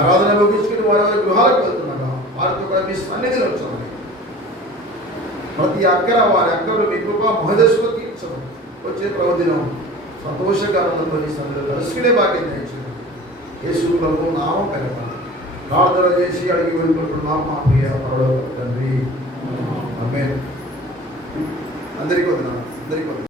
ఆరాధన ముగించుకుని వారి గృహాలకు వెళ్తున్నాగా వారితో కూడా మీ సన్నిధిలో వచ్చాము. ప్రతి అక్కర వారి అక్కలు మీ కృప మహదశలో తీర్చడం. వచ్చే ప్రవదినం సంతోషకరణతో నీ సన్నిధిలో కలుసుకునే భాగ్యం దయచేయండి. యేసు ప్రభు నామం పెరగాలి. ప్రార్థన చేసి అడిగి వెళ్ళుకుంటున్నాం మా ప్రియ పరలోక తండ్రి. ఆమేన్. అందరికీ వందనాలు.